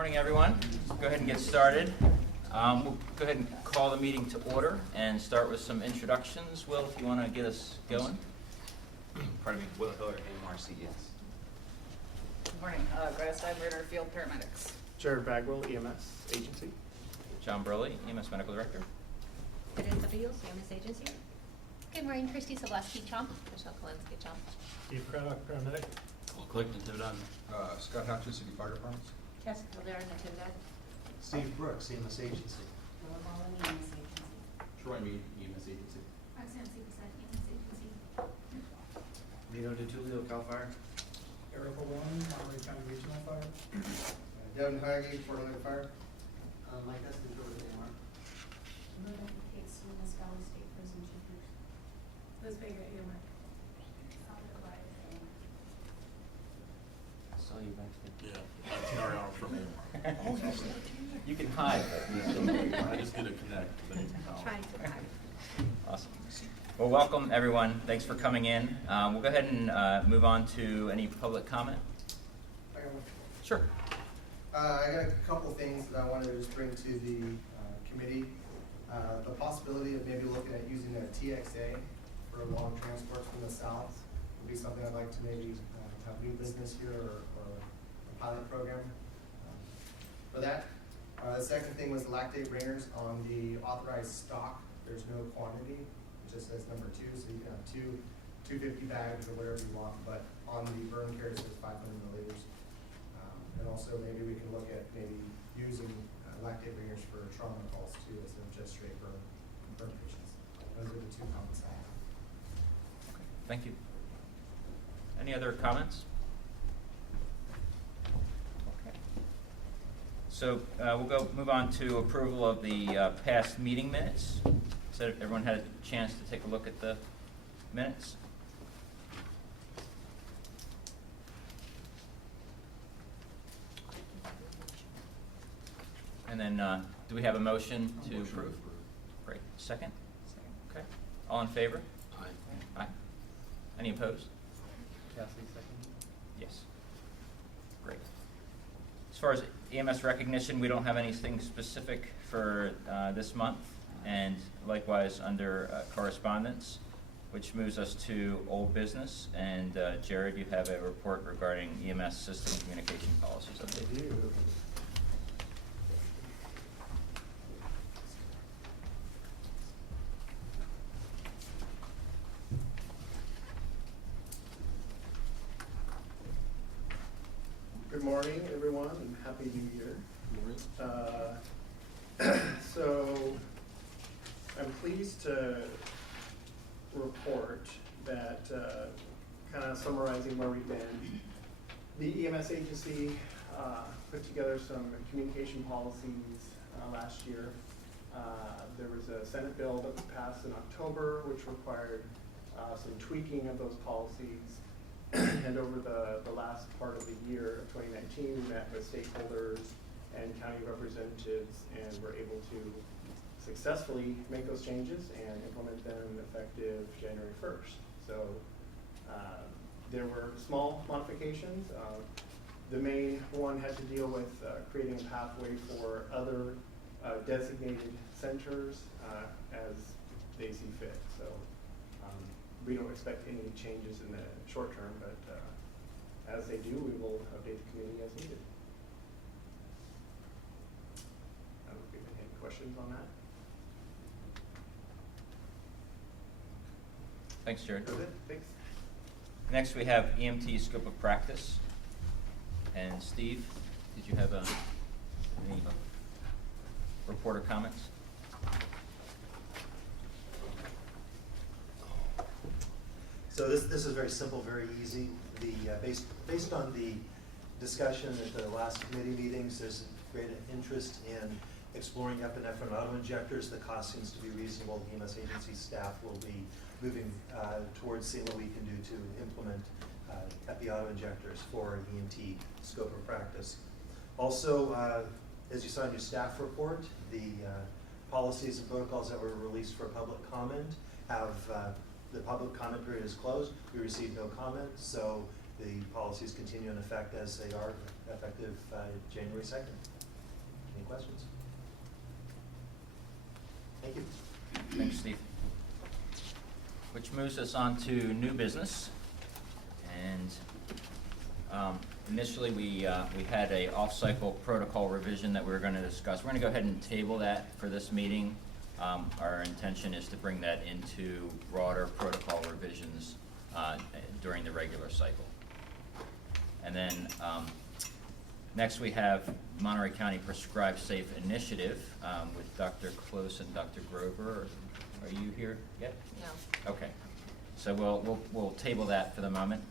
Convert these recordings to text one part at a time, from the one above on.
Morning, everyone. Let's go ahead and get started. We'll go ahead and call the meeting to order and start with some introductions. Will, if you want to get us going. Pardon me, Will Hiller, AMRCES. Good morning, Grass Diverter Field Paramedics. Jared Bagwell, EMS Agency. John Burley, EMS Medical Director. Teresa Beals, EMS Agency. Good morning, Christy Sobolewski, Chomp. Michelle Kalinsky, Chomp. Steve Craddock, paramedic. Paul Clifton, Tiverton. Scott Hatcher, City Fire Departments. Cassie Kildare, Natividad. Steve Brooks, EMS Agency. Laura Ballin, EMS Agency. Troy Mead, EMS Agency. Roxanne Seacrest, EMS Agency. Nino DeTulio, CAL FIRE. Erica Warren, Monterey County Regional Fire. Devin Heige, Fort Lauderdale Fire. Mike Estes, over at AMR. Linda Case, EMS Valley State Prison Chief. Liz Vega, EMR. Saw you back there. Yeah, that's our hour from AMR. You can hide, but I just get a connect. Trying to hide. awesome. Well, welcome, everyone. Thanks for coming in. We'll go ahead and move on to any public comment. I got one. Sure. I got a couple things that I wanted to just bring to the committee. The possibility of maybe looking at using a TXA for long transports from the south would be something I'd like to maybe have new business here or a pilot program for that. The second thing was the lactate bringers on the authorized stock. There's no quantity. It just says number 2, so you can have 250 bags or whatever you want, but on the burn carrier it says 500 milliliters. And also maybe we can look at maybe using lactate bringers for trauma calls too, instead of just straight burn patients. Those are the 2 comments I have. Okay. Thank you. Any other comments? Okay. So we'll move on to approval of the past meeting minutes. So everyone had a chance to take a look at the minutes. And then do we have a motion to approve? Great. Second? Okay. All in favor? Aye. Aye. Any opposed? Cassie, second. Yes. Great. As far as EMS recognition, we don't have anything specific for this month, and likewise under correspondence, which moves us to old business. And Jared, you have a report regarding EMS system communication policies update. Good morning, everyone, and Happy New Year. So I'm pleased to report that, kind of summarizing where we've been, the EMS agency put together some communication policies last year. There was a Senate bill that was passed in October, which required some tweaking of those policies. And over the last part of the year of 2019, we met with stakeholders and county representatives and were able to successfully make those changes and implement them effective January 1st. So there were small modifications. The main one had to deal with creating a pathway for other designated centers as they see fit. So we don't expect any changes in the short term, but as they do, we will update the committee as needed. I don't know if you have any questions on that. Thanks, Jared. That's it. Thanks. Next, we have EMT scope of practice. And Steve, did you have any report or comments? So this is very simple, very easy. Based on the discussion at the last committee meetings, there's great interest in exploring epinephrine auto-injectors. The cost seems to be reasonable. The EMS agency staff will be moving towards seeing what we can do to implement epi auto-injectors for EMT scope of practice. Also, as you saw in your staff report, the policies and protocols that were released for public comment have the public comment period is closed. We received no comments, so the policies continue in effect as they are effective January 2nd. Any questions? Thank you. Thanks, Steve. Which moves us on to new business. And initially, we had a off-cycle protocol revision that we were going to discuss. We're going to go ahead and table that for this meeting. Our intention is to bring that into broader protocol revisions during the regular cycle. And then next we have Monterey County Prescribed Safe Initiative with Dr. Close and Dr. Grover. Are you here yet? No. Okay, so we'll table that for the moment.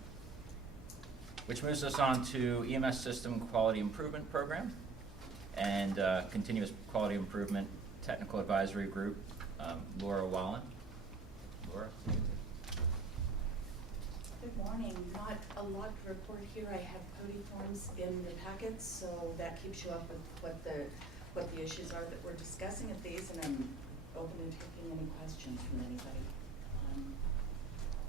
Which moves us on to EMS System Quality Improvement Program and Continuous Quality Improvement Technical Advisory Group, Laura Wallen. Laura? Good morning. Not a lot to report here. I have PODI forms in the packets, so that keeps you up with what the issues are that we're discussing at these, and I'm open to taking any questions from anybody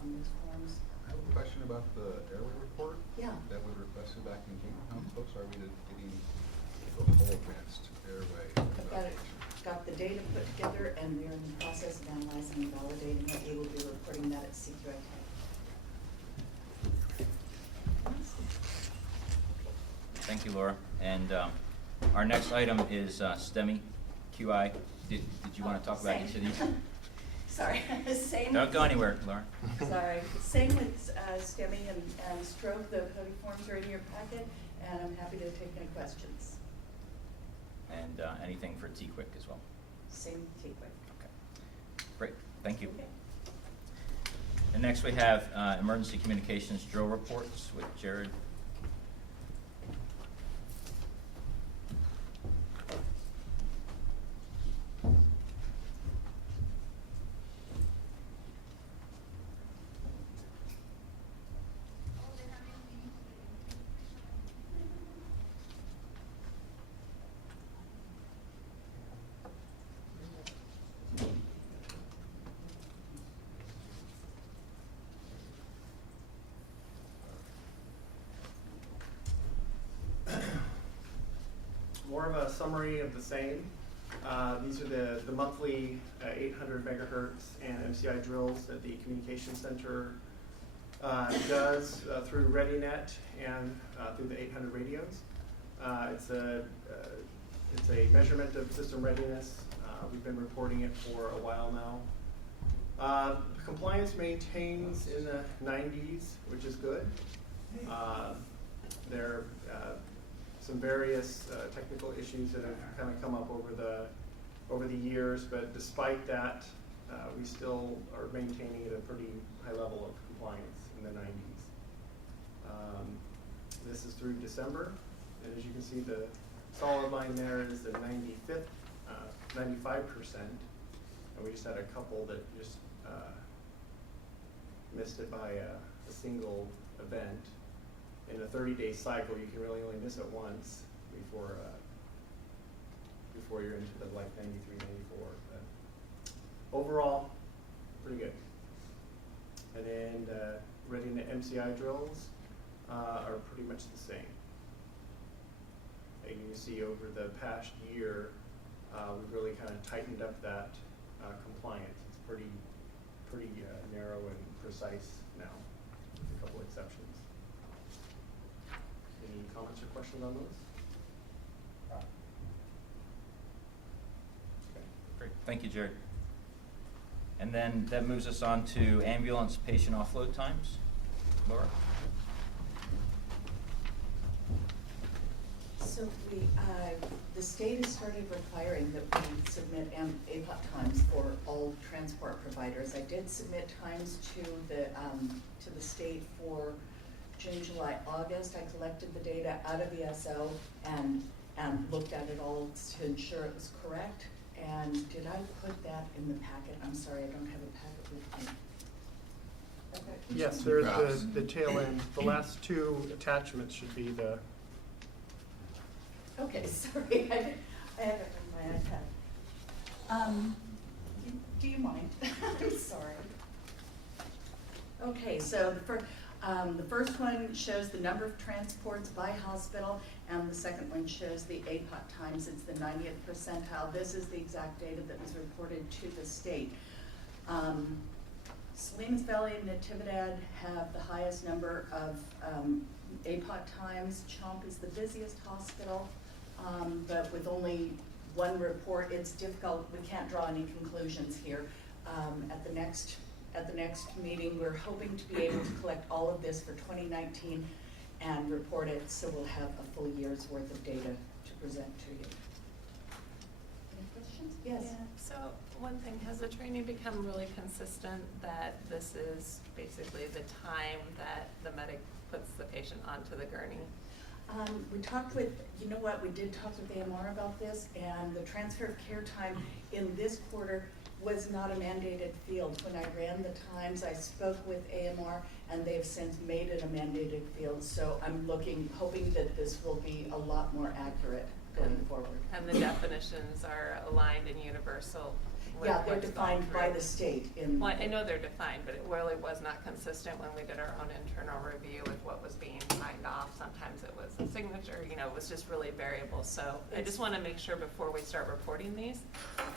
on these forms. I have a question about the airway report. Yeah. That was requested back in King. How close are we to getting the whole advanced airway? I've got the data put together, and we're in the process of analyzing and validating it. We will be reporting that at CQIK. Thank you, Laura. And our next item is STEMI QI. Did you want to talk about each of these? Sorry, same. Don't go anywhere, Laura. Sorry, same with STEMI and stroke. The PODI forms are in your packet, and I'm happy to take any questions. And anything for TQuick as well. Same TQuick. Okay. Great, thank you. Okay. And next we have emergency communications drill reports with Jared. More of a summary of the same. These are the monthly 800 megahertz and MCI drills that the Communication Center does through ReadyNet and through the 800 radios. It's a measurement of system readiness. We've been reporting it for a while now. Compliance maintains in the 90s, which is good. There are some various technical issues that have kind of come up over the years, but despite that, we still are maintaining at a pretty high level of compliance in the 90s. This is through December, and as you can see, the solid line there is the 95%, and we just had a couple that just missed it by a single event. In a 30-day cycle, you can really only miss it once before you're into the like 93, 94. But overall, pretty good. And then ReadyNet MCI drills are pretty much the same. And you can see over the past year, we've really kind of tightened up that compliance. It's pretty narrow and precise now, with a couple exceptions. Any comments or questions on those? Okay, great, thank you, Jared. And then that moves us on to ambulance patient offload times. Laura? So the state has started requiring that we submit APOT times for all transport providers. I did submit times to the state for June, July, August. I collected the data out of ESO and looked at it all to ensure it was correct. And did I put that in the packet? I'm sorry, I don't have a packet with me. Okay. Yes, there's the tail end. The last two attachments should be the. Okay, sorry, I have it in my iPad. Do you mind? I'm sorry. Okay, so The first one shows the number of transports by hospital, and the second one shows the APOT times. It's the 90th percentile. This is the exact data that was reported to the state. Salinas Valley and Natividad have the highest number of APOT times. Chomp is the busiest hospital, but with only one report, it's difficult. We can't draw any conclusions here. At the next meeting, we're hoping to be able to collect all of this for 2019 and report it, so we'll have a full year's worth of data to present to you. Any questions? Yes. Yeah, so one thing, has the training become really consistent that this is basically the time that the medic puts the patient onto the gurney? We talked with, you know what, we did talk with AMR about this, and the transfer of care time in this quarter was not a mandated field. When I ran the times, I spoke with AMR, and they've since made it a mandated field. So I'm hoping that this will be a lot more accurate going forward. And the definitions are aligned and universal with Yeah, they're what's defined gone by through. the state in. Well, I know they're defined, but it really was not consistent when we did our own internal review with what was being signed off. Sometimes it was a signature, you know, it was just really variable. So I just want to make sure before we start reporting these,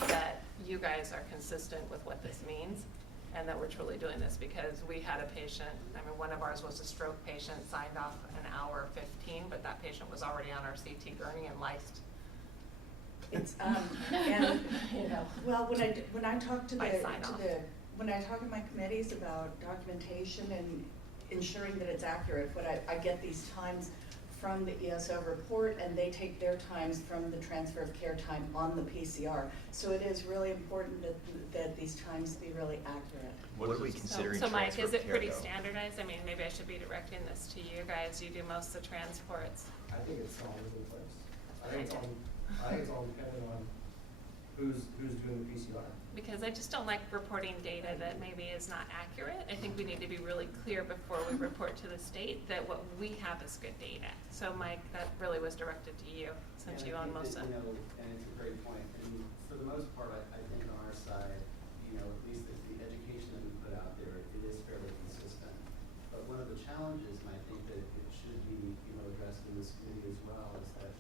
that you guys are consistent with what this means and that we're truly doing this, because we had a patient, I mean, one of ours was a stroke patient, signed off an hour 15, but that patient was already on our CT gurney and liced. It's, and, you know, well, when I talk to By sign off. when I talk to my committees about documentation and ensuring that it's accurate, I get these times from the ESO report, and they take their times from the transfer of care time on the PCR. So it is really important that these times be really accurate. What are we considering So Mike, transfer is it care, pretty though? standardized? I mean, maybe I should be directing this to you guys. You do most of the transports. I think it's all over the place. I think it's all dependent on who's doing the PCR. Because I just don't like reporting data that maybe is not accurate. I think we need to be really clear before we report to the state that what we have is good data. So Mike, that really was directed to you, since you own most of it. You know, and it's a great point. And for the most part, I think on our side, you know, at least the education that we put out there, it is fairly consistent. But one of the challenges, and I think that it should be, you know, addressed in this committee as well, is that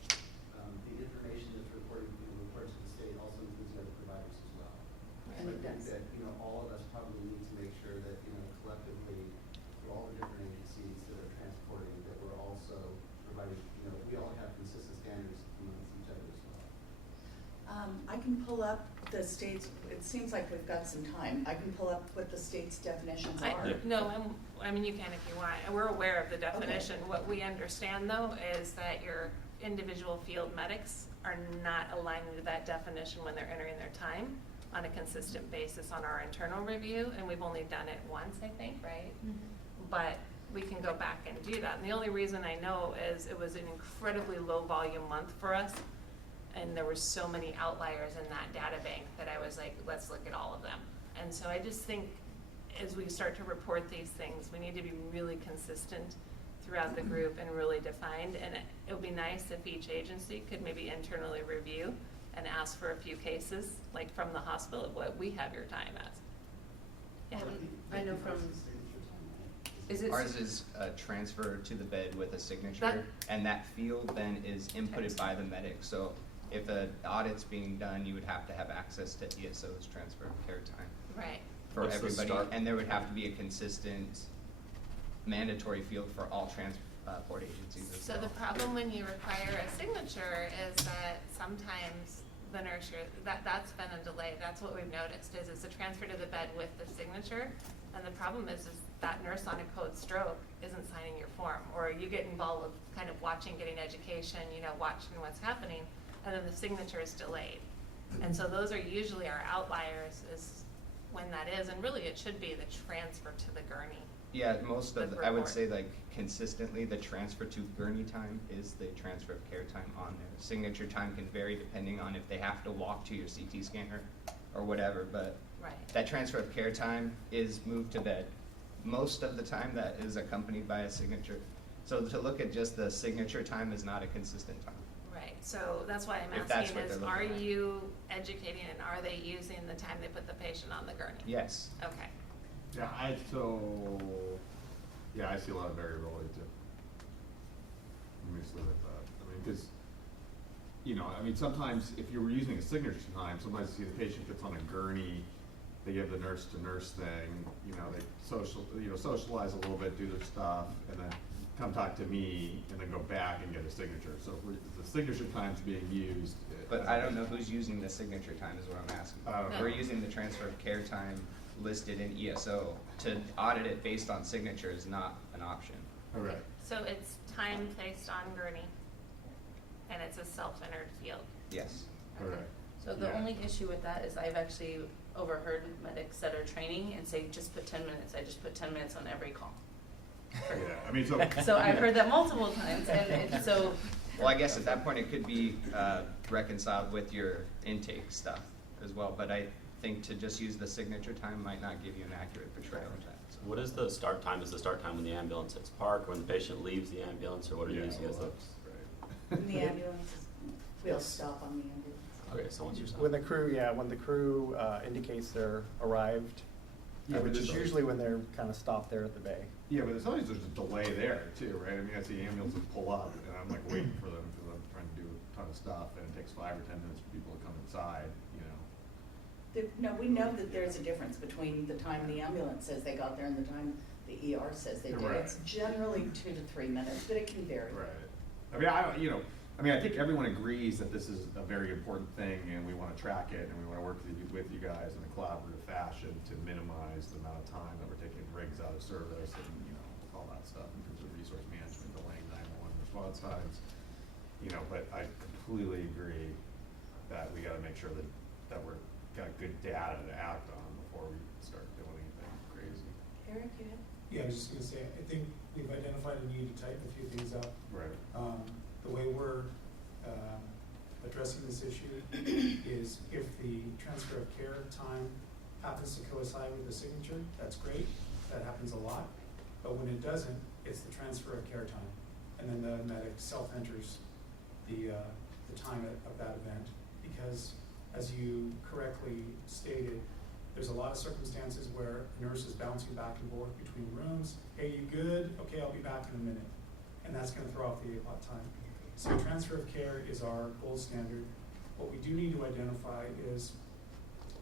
the information that's reported to the state also includes the other providers as well. And So I it think does. that, you know, all of us probably need to make sure that, you know, collectively, through all the different agencies that are transporting, that we're also providing, you know, we all have consistent standards amongst each other as well. I can pull up the state's, it seems like we've got some time. I can pull up what the state's definitions are. I mean, you can if you want. We're aware of the definition. Okay. What we understand, though, is that your individual field medics are not aligning to that definition when they're entering their time on a consistent basis on our internal review, and we've only done it once, I think, right? Mm-hmm. But we can go back and do that. And the only reason I know is it was an incredibly low volume month for us, and there were so many outliers in that data bank that I was like, let's look at all of them. And so I just think as we start to report these things, we need to be really consistent throughout the group and really defined. And it would be nice if each agency could maybe internally review and ask for a few cases, like from the hospital, of what we have your time as. Yeah. I know from, Ours is a transfer to the bed with a signature, That- and that field then is inputted by the medic. So if an audit's being done, you would have to have access to ESO's transfer of care time Right. for What's the everybody. start? And there would have to be a consistent mandatory field for all transport agencies as So well. the problem when you require a signature is that sometimes the nurse, that's been a delay. That's what we've noticed, is it's a transfer to the bed with the signature. And the problem is that nurse on a code stroke isn't signing your form, or you get involved with kind of watching, getting education, you know, watching what's happening, and then the signature is delayed. And so those are usually our outliers, is when that is, and really it should be the transfer to the gurney. Yeah, most of, With I would report. say like consistently, the transfer to gurney time is the transfer of care time on there. Signature time can vary depending on if they have to walk to your CT scanner or whatever, but Right. that transfer of care time is moved to bed. Most of the time that is accompanied by a signature. So to look at just the signature time is not a consistent time. Right, so that's why I'm If that's asking what is, they're are looking at. you educating and are they using the time they put the patient on the gurney? Yes. Okay, Yeah, Yeah, I see a lot of variability too. Let me just leave it at that. I mean, because, you know, I mean, sometimes if you were using a signature time, sometimes you see the patient gets on a gurney, they give the nurse to nurse thing, you know, they socialize a little bit, do their stuff, and then come talk to me, and then go back and get a signature. So if the signature time's being used. But I don't know who's using the signature time is what I'm asking. We're using the transfer of care time listed in ESO. To audit it based on signature is not an option. Okay. So it's time placed on gurney, and it's a self-entered field. Yes. Correct. So the Yeah. only issue with that is I've actually overheard medics that are training and say, just put 10 minutes. I just put 10 minutes on every call. Yeah, I mean, so. So I've heard that multiple times, and so. Well, I guess at that point it could be reconciled with your intake stuff as well, but I think to just use the signature time might not give you an accurate portrayal of that. So. What is the start time? Is the start time when the ambulance hits park, when the patient leaves the ambulance, or what are you using as the? When the ambulance will stop on the ambulance. Okay, so once you're When the crew indicates they're arrived, Yeah, but which is there's usually when they're kind of stopped there at the bay. Yeah, but there's a delay there too, right? I mean, I see ambulances pull up, and I'm like waiting for them because I'm trying to do a ton of stuff, and it takes 5 or 10 minutes for people to come inside, you know. No, we know that there's a difference between the time the ambulance says they got there and the time the ER says they did. Right. It's generally 2 to 3 minutes, but it can vary. Right. I mean, I think everyone agrees that this is a very important thing, and we want to track it, and we want to work with you guys in a collaborative fashion to minimize the amount of time that we're taking rigs out of service and, you know, all that stuff in terms of resource management, delaying 911 response times. You know, but I completely agree that we got to make sure that we're got good data to act on before we start doing anything crazy. Eric, you have? Yeah, I was just gonna say, I think we've identified a need to tighten a few things up. Right. The way we're addressing this issue is if the transfer of care time happens to coincide with the signature, that's great. That happens a lot. But when it doesn't, it's the transfer of care time. And then the medic self-enters the time of that event. Because as you correctly stated, there's a lot of circumstances where a nurse is bouncing back and forth between rooms. Hey, you good? Okay, I'll be back in a minute. And that's gonna throw off the APOT time. So transfer of care is our gold standard. What we do need to identify is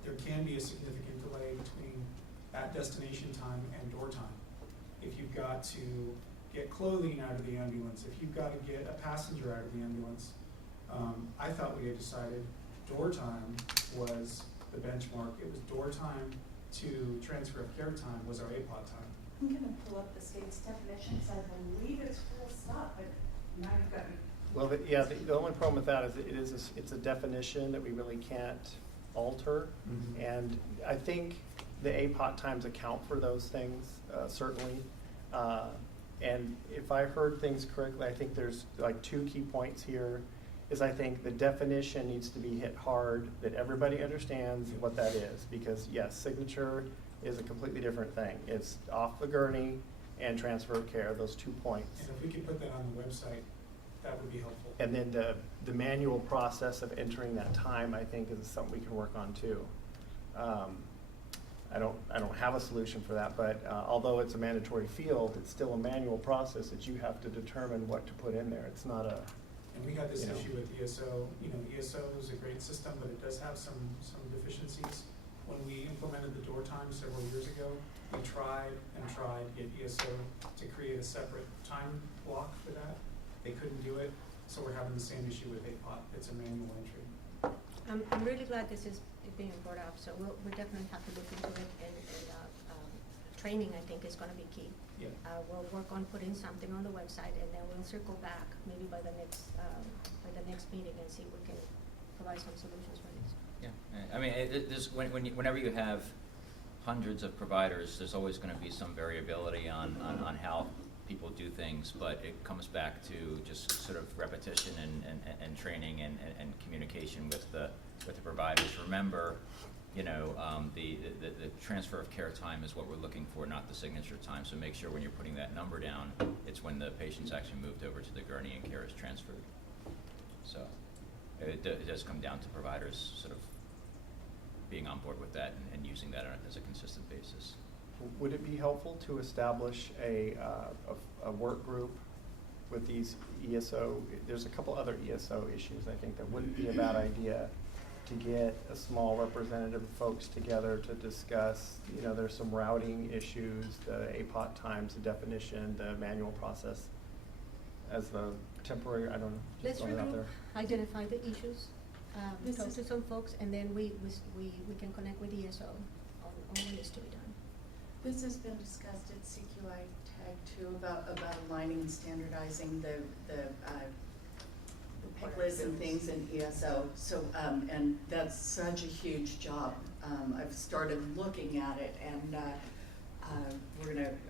there can be a significant delay between at destination time and door time. If you've got to get clothing out of the ambulance, if you've got to get a passenger out of the ambulance, I thought we had decided door time was the benchmark. It was door time to transfer of care time was our APOT time. I'm gonna pull up the state's definition, because I believe it's full stop, but now you've got me. Well, the only problem with that is it's a definition that we really can't alter. Mm-hmm. And I think the APOT times account for those things, certainly. And if I heard things correctly, I think there's like 2 key points here. Is I think the definition needs to be hit hard, that everybody understands what that is. Because yes, signature is a completely different thing. It's off the gurney and transfer of care, those 2 points. And if we could put that on the website, that would be helpful. And then the manual process of entering that time, I think, is something we can work on too. I don't have a solution for that, but although it's a mandatory field, it's still a manual process that you have to determine what to put in there. It's not a. And we had this you know. issue with ESO. You know, ESO is a great system, but it does have some deficiencies. When we implemented the door time several years ago, we tried to get ESO to create a separate time block for that. They couldn't do it, so we're having the same issue with APOT. It's a manual entry. I'm really glad this is being brought up, so we'll definitely have to look into it, and training, I think, is gonna be key. Yeah. We'll work on putting something on the website, and then we'll circle back maybe by the next meeting and see if we can provide some solutions for this. Yeah, I mean, whenever you have hundreds of providers, there's always going to be some variability on how people do things, but it comes back to just sort of repetition and training and communication with the providers. Remember, you know, the transfer of care time is what we're looking for, not the signature time. So make sure when you're putting that number down, it's when the patient's actually moved over to the gurney and care is transferred. So it does come down to providers sort of being on board with that and using that as a consistent basis. would it be helpful to establish a work group with these ESO? There's a couple other ESO issues, I think, that wouldn't be a bad idea to get a small representative of folks together to discuss. You know, there's some routing issues, the APOT times, the definition, the manual process as the temporary, I don't know. just Let's throwing it out regroup, there. identify the issues, This talk is- to some folks, and then we can connect with ESO on what needs to be done. This has been discussed at CQI TAG too, about aligning and standardizing the pick lists and things in ESO. So, and that's such a huge job. I've started looking at it, and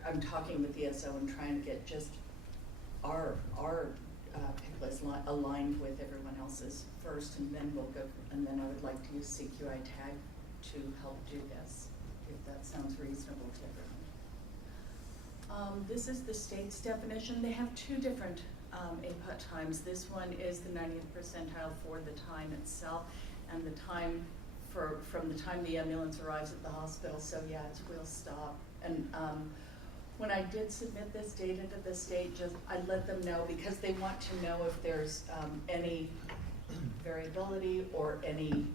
I'm talking with ESO and trying to get just our pick list aligned with everyone else's first, and then we'll go, and then I would like to use CQI TAG to help do this, if that sounds reasonable to everyone. This is the state's definition. They have two different APOT times. This one is the 90th percentile for the time itself, and the time from the time the ambulance arrives at the hospital. So yeah, it's wheel stop. And when I did submit this data to the state, I let them know, because they want to know if there's any variability or any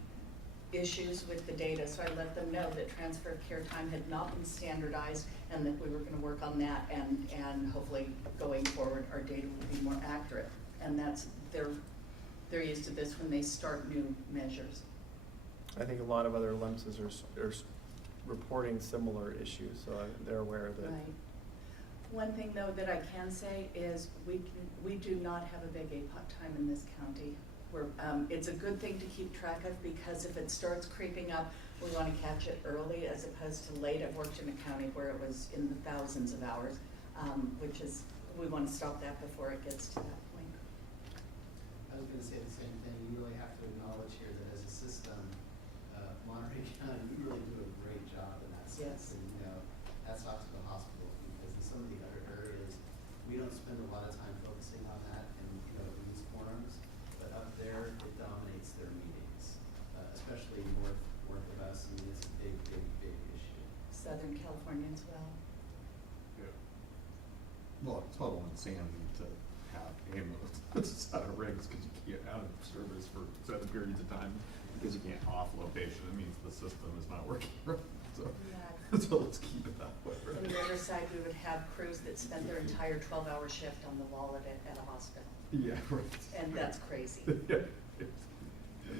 issues with the data. So I let them know that transfer of care time had not been standardized, and that we were going to work on that, and hopefully going forward our data will be more accurate. And that's, they're used to this when they start new measures. I think a lot of other LEMSs are reporting similar issues, so they're aware of it. Right. One thing though that I can say is we do not have a big APOT time in this county. It's a good thing to keep track of, because if it starts creeping up, we want to catch it early as opposed to late. I've worked in a county where it was in the thousands of hours, which is, we want to stop that before it gets to that point. I was gonna say the same thing. You really have to acknowledge here that as a system, Monterey County, we really do a great job in that sense. Yes. And, you know, hats off to the hospitals, because in some of the other areas, we don't spend a lot of time focusing on that in, you know, in these forums. But up there, it dominates their meetings, especially north of us. I mean, it's a big issue. Southern California as well. Yeah. Well, it's all on Sam to have ambulance out of rigs, because you can't out of service for certain periods of time, because you can't offload patient. It means the system is not working right. So, Yeah. so let's keep it that way. Right? On the other side, we would have crews that spent their entire 12-hour shift on the wall at a hospital. Yeah, right. And that's crazy. Yeah.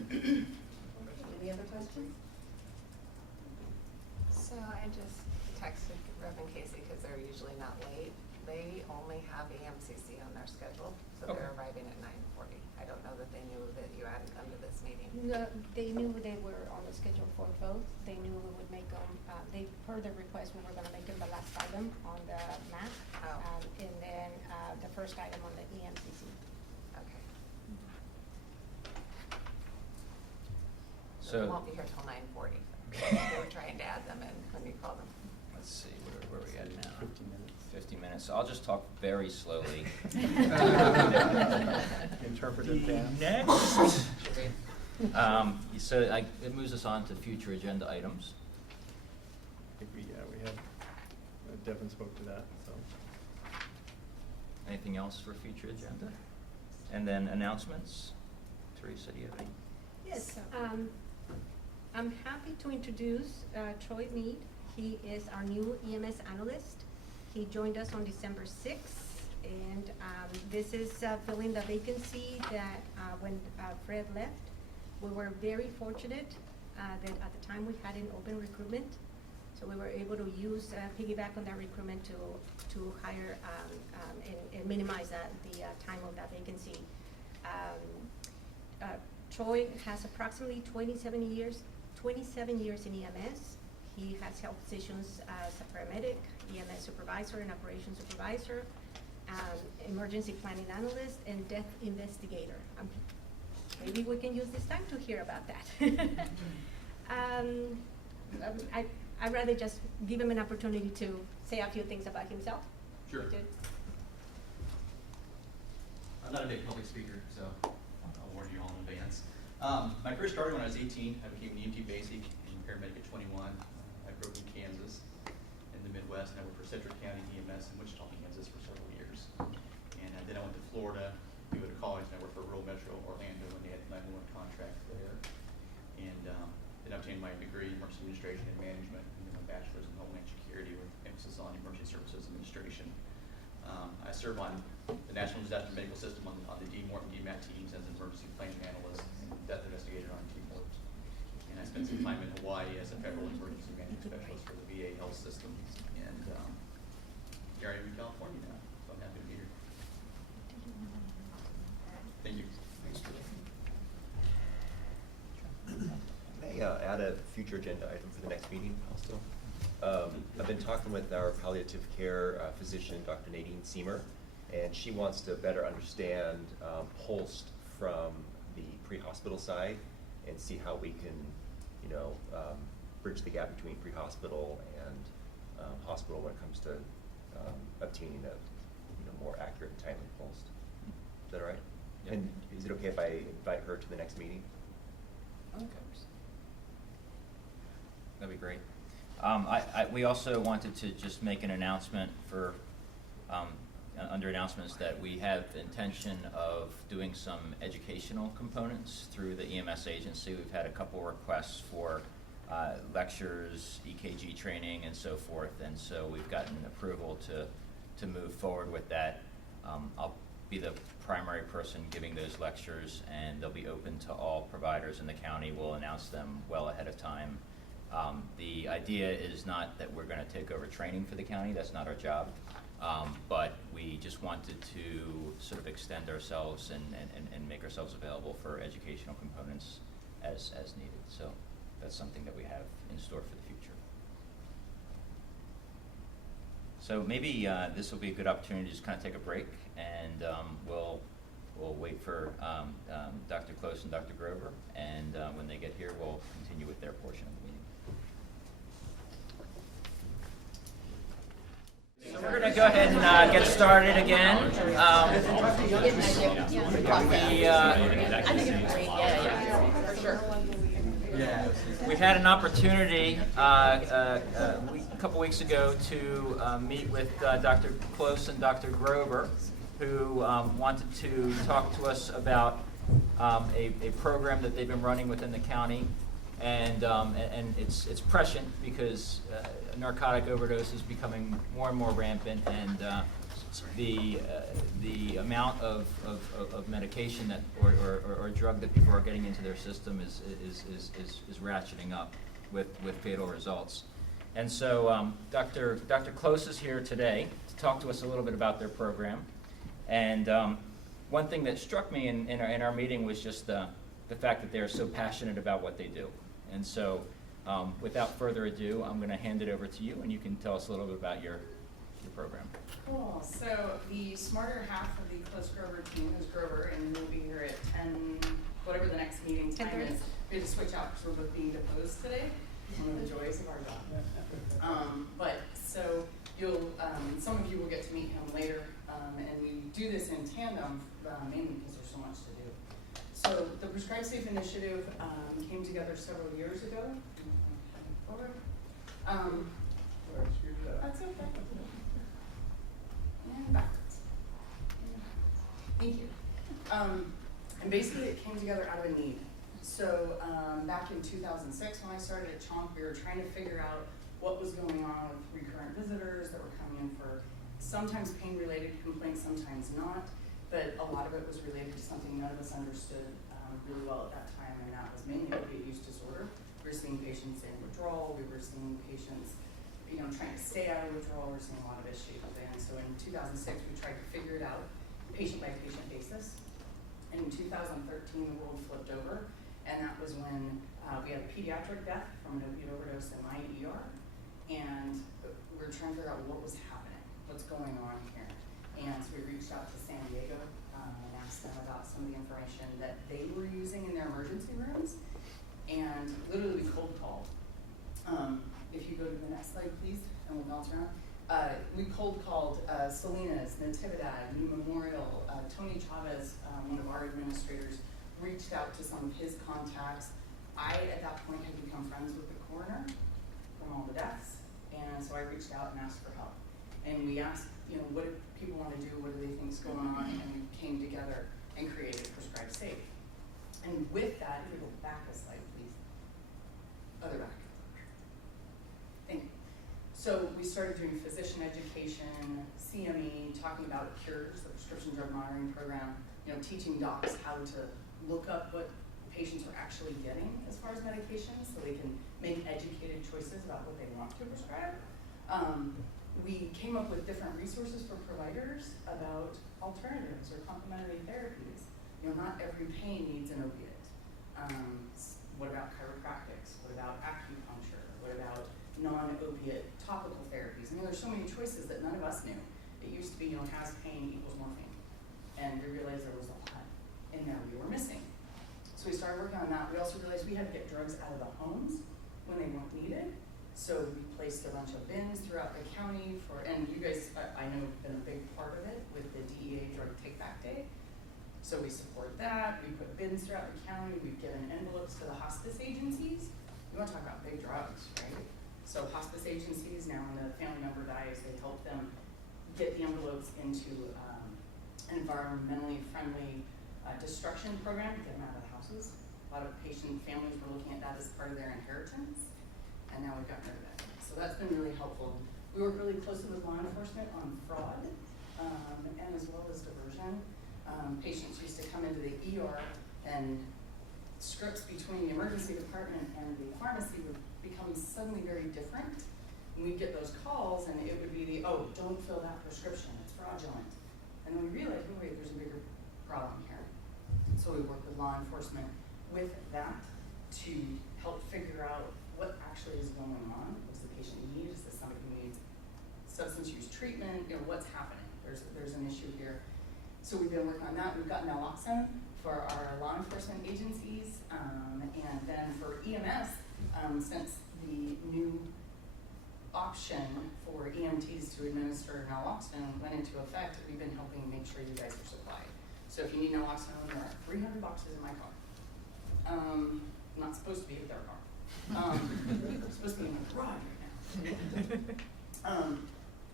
Any other questions? So I just texted Rev and Casey, because they're usually not late. They only have EMCC on their schedule, so they're arriving at 9:40. I don't know that they knew that you added them to this meeting. No, they knew they were on the schedule for both. They knew we would make them, they, per the request, we were gonna make them the last item on the map. Oh. And then, the first item on the EMCC. Okay. So- They won't be here till 9:40. They were trying to add them in when you called them. Let's see, where are we at now? 50 minutes. 50 minutes. So I'll just talk very slowly. Interpretive dance. Next. So it moves us on to future agenda items. I think we had, Devin spoke to that, so. Anything else for future agenda? And then announcements. Teresa, do you have any? Yes, I'm happy to introduce Troy Mead. He is our new EMS analyst. He joined us on December 6th, and this is filling the vacancy that when Fred left. We were very fortunate that at the time we had an open recruitment, so we were able to use piggyback on that recruitment to hire and minimize the time of that vacancy. Troy has approximately 27 years in EMS. He has held positions as a paramedic, EMS supervisor and operations supervisor, emergency planning analyst, and death investigator. Maybe we can use this time to hear about that. I'd rather just give him an opportunity to say a few things about himself. Sure. Richard? I'm not a big public speaker, so I'll warn you all in advance. My career started when I was 18. I became an EMT basic and paramedic at 21. I grew up in Kansas in the Midwest, and I worked for Citrus County EMS in Wichita, Kansas for several years. And then I went to Florida to go to college, and I worked for Rural Metro Orlando when they had 911 contract there. And then I obtained my degree in emergency administration and management, and then my bachelor's in homeland security with emphasis on emergency services administration. I serve on the National Disaster Medical System on the DMORT and DMAT teams as an emergency claims analyst and death investigator on TMORT. And I spent some time in Hawaii as a federal emergency management specialist for the VA health system. And here I am in California now, so I'm happy to be here. Thank you. Thanks for May I add a future agenda item for the next meeting also? I've been talking with our palliative care physician, Dr. Nadine Seamer, and she wants to better understand POLST from the pre-hospital side and see how we can, bridge the gap between pre-hospital and hospital when it comes to obtaining a more accurate and timely POLST. Is that all right? Yep. And is it okay if I invite her to the next meeting? Okay. That'd be great. We also wanted to just make an announcement for, under announcements, that we have the intention of doing some educational components through the EMS agency. We've had a couple requests for lectures, EKG training, and so forth, and so we've gotten approval to move forward with that. I'll be the primary person giving those lectures, and they'll be open to all providers in the county. We'll announce them well ahead of time. The idea is not that we're going to take over training for the county. That's not our job. But we just wanted to sort of extend ourselves and make ourselves available for educational components as needed. So that's something that we have in store for the future. So maybe this will be a good opportunity to just kind of take a break, and we'll wait for Dr. Close and Dr. Grover, and when they get here, we'll continue with their portion of the meeting. So we're going to go ahead and get started again. We had an opportunity a couple weeks ago to meet with Dr. Close and Dr. Grover, who wanted to talk to us about a program that they've been running within the county, and it's prescient because narcotic overdose is becoming more and more rampant, and the amount of medication that or drug that people are getting into their system is ratcheting up with fatal results. And so Dr. Close is here today to talk to us a little bit about their program. And one thing that struck me in our meeting was just the fact that they're so passionate about what they do. And so without further ado, I'm going to hand it over to you, and you can tell us a little bit about your program. Cool. So the smarter half of the Close Grover team is Grover, and we'll be here at 10, whatever the next meeting time is. We had to switch out because we're both being deposed today. One of the joys of our job. But so you'll, some of you will get to meet him later, and we do this in tandem, mainly because there's so much to do. So the Prescribe Safe initiative came together several years ago. That's okay. And backwards. Thank you. And basically it came together out of a need. So back in 2006 when I started at CHOMP, we were trying to figure out what was going on with recurrent visitors that were coming in for sometimes pain-related complaints, sometimes not. But a lot of it was related to something none of us understood really well at that time, and that was mainly opiate use disorder. We were seeing patients in withdrawal. We were seeing patients trying to stay out of withdrawal. We're seeing a lot of issues. And so in 2006, we tried to figure it out patient-by-patient basis. And in 2013, the world flipped over, and that was when we had a pediatric death from an opiate overdose in my ER, and we were trying to figure out what was happening, what's going on here. And so we reached out to San Diego and asked them about some of the information that they were using in their emergency rooms, and literally we cold called. If you go to the next slide, please, and we'll bounce around. We cold called Salinas, Natividad, New Memorial, Tony Chavez, one of our administrators, reached out to some of his contacts. I, at that point, had become friends with the coroner from all the deaths, And so I reached out and asked for help. And we asked, you know, what do people want to do? What do they think's going on? And we came together and created Prescribe Safe. And with that, if we go back a slide, please. Other back. Thank you. So we started doing physician education, CME, talking about cures, the prescription drug monitoring program, you know, teaching docs how to look up what patients are actually getting as far as medications so they can make educated choices about what they want to prescribe. We came up with different resources for providers about alternatives or complementary therapies. You know, not every pain needs an opiate. What about chiropractics? What about acupuncture? What about non-opiate topical therapies? I mean, there's so many choices that none of us knew. It used to be, you know, has pain equals morphine. And we realized there was a lot in there we were missing. So we started working on that. We also realized we had to get drugs out of the homes when they weren't needed. So we placed a bunch of bins throughout the county for, and you guys, I know, have been a big part of it with the DEA Drug Take Back Day. So we support that. We put bins throughout the county. We've given envelopes to the hospice agencies. We want to talk about big drugs, right? So hospice agencies, now when the family member dies, they help them get the envelopes into an environmentally friendly destruction program to get them out of the houses. A lot of patient families were looking at that as part of their inheritance, and now we've gotten rid of that. So that's been really helpful. We work really closely with law enforcement on fraud and as well as diversion. Patients used to come into the ER and scripts between the emergency department and the pharmacy would become suddenly very different. And we'd get those calls and it would be the, oh, don't fill that prescription, it's fraudulent. And then we realized, oh wait, there's a bigger problem here. So we work with law enforcement with that to help figure out what actually is going on. What does the patient need? Is this somebody who needs substance use treatment? You know, what's happening? There's an issue here. So we've been working on that. We've got naloxone for our law enforcement agencies. And then for EMS, since the new option for EMTs to administer naloxone went into effect, we've been helping make sure you guys are supplied. So if you need naloxone, there are 300 boxes in my car. Not supposed to be with our car. Supposed to be in the garage right now.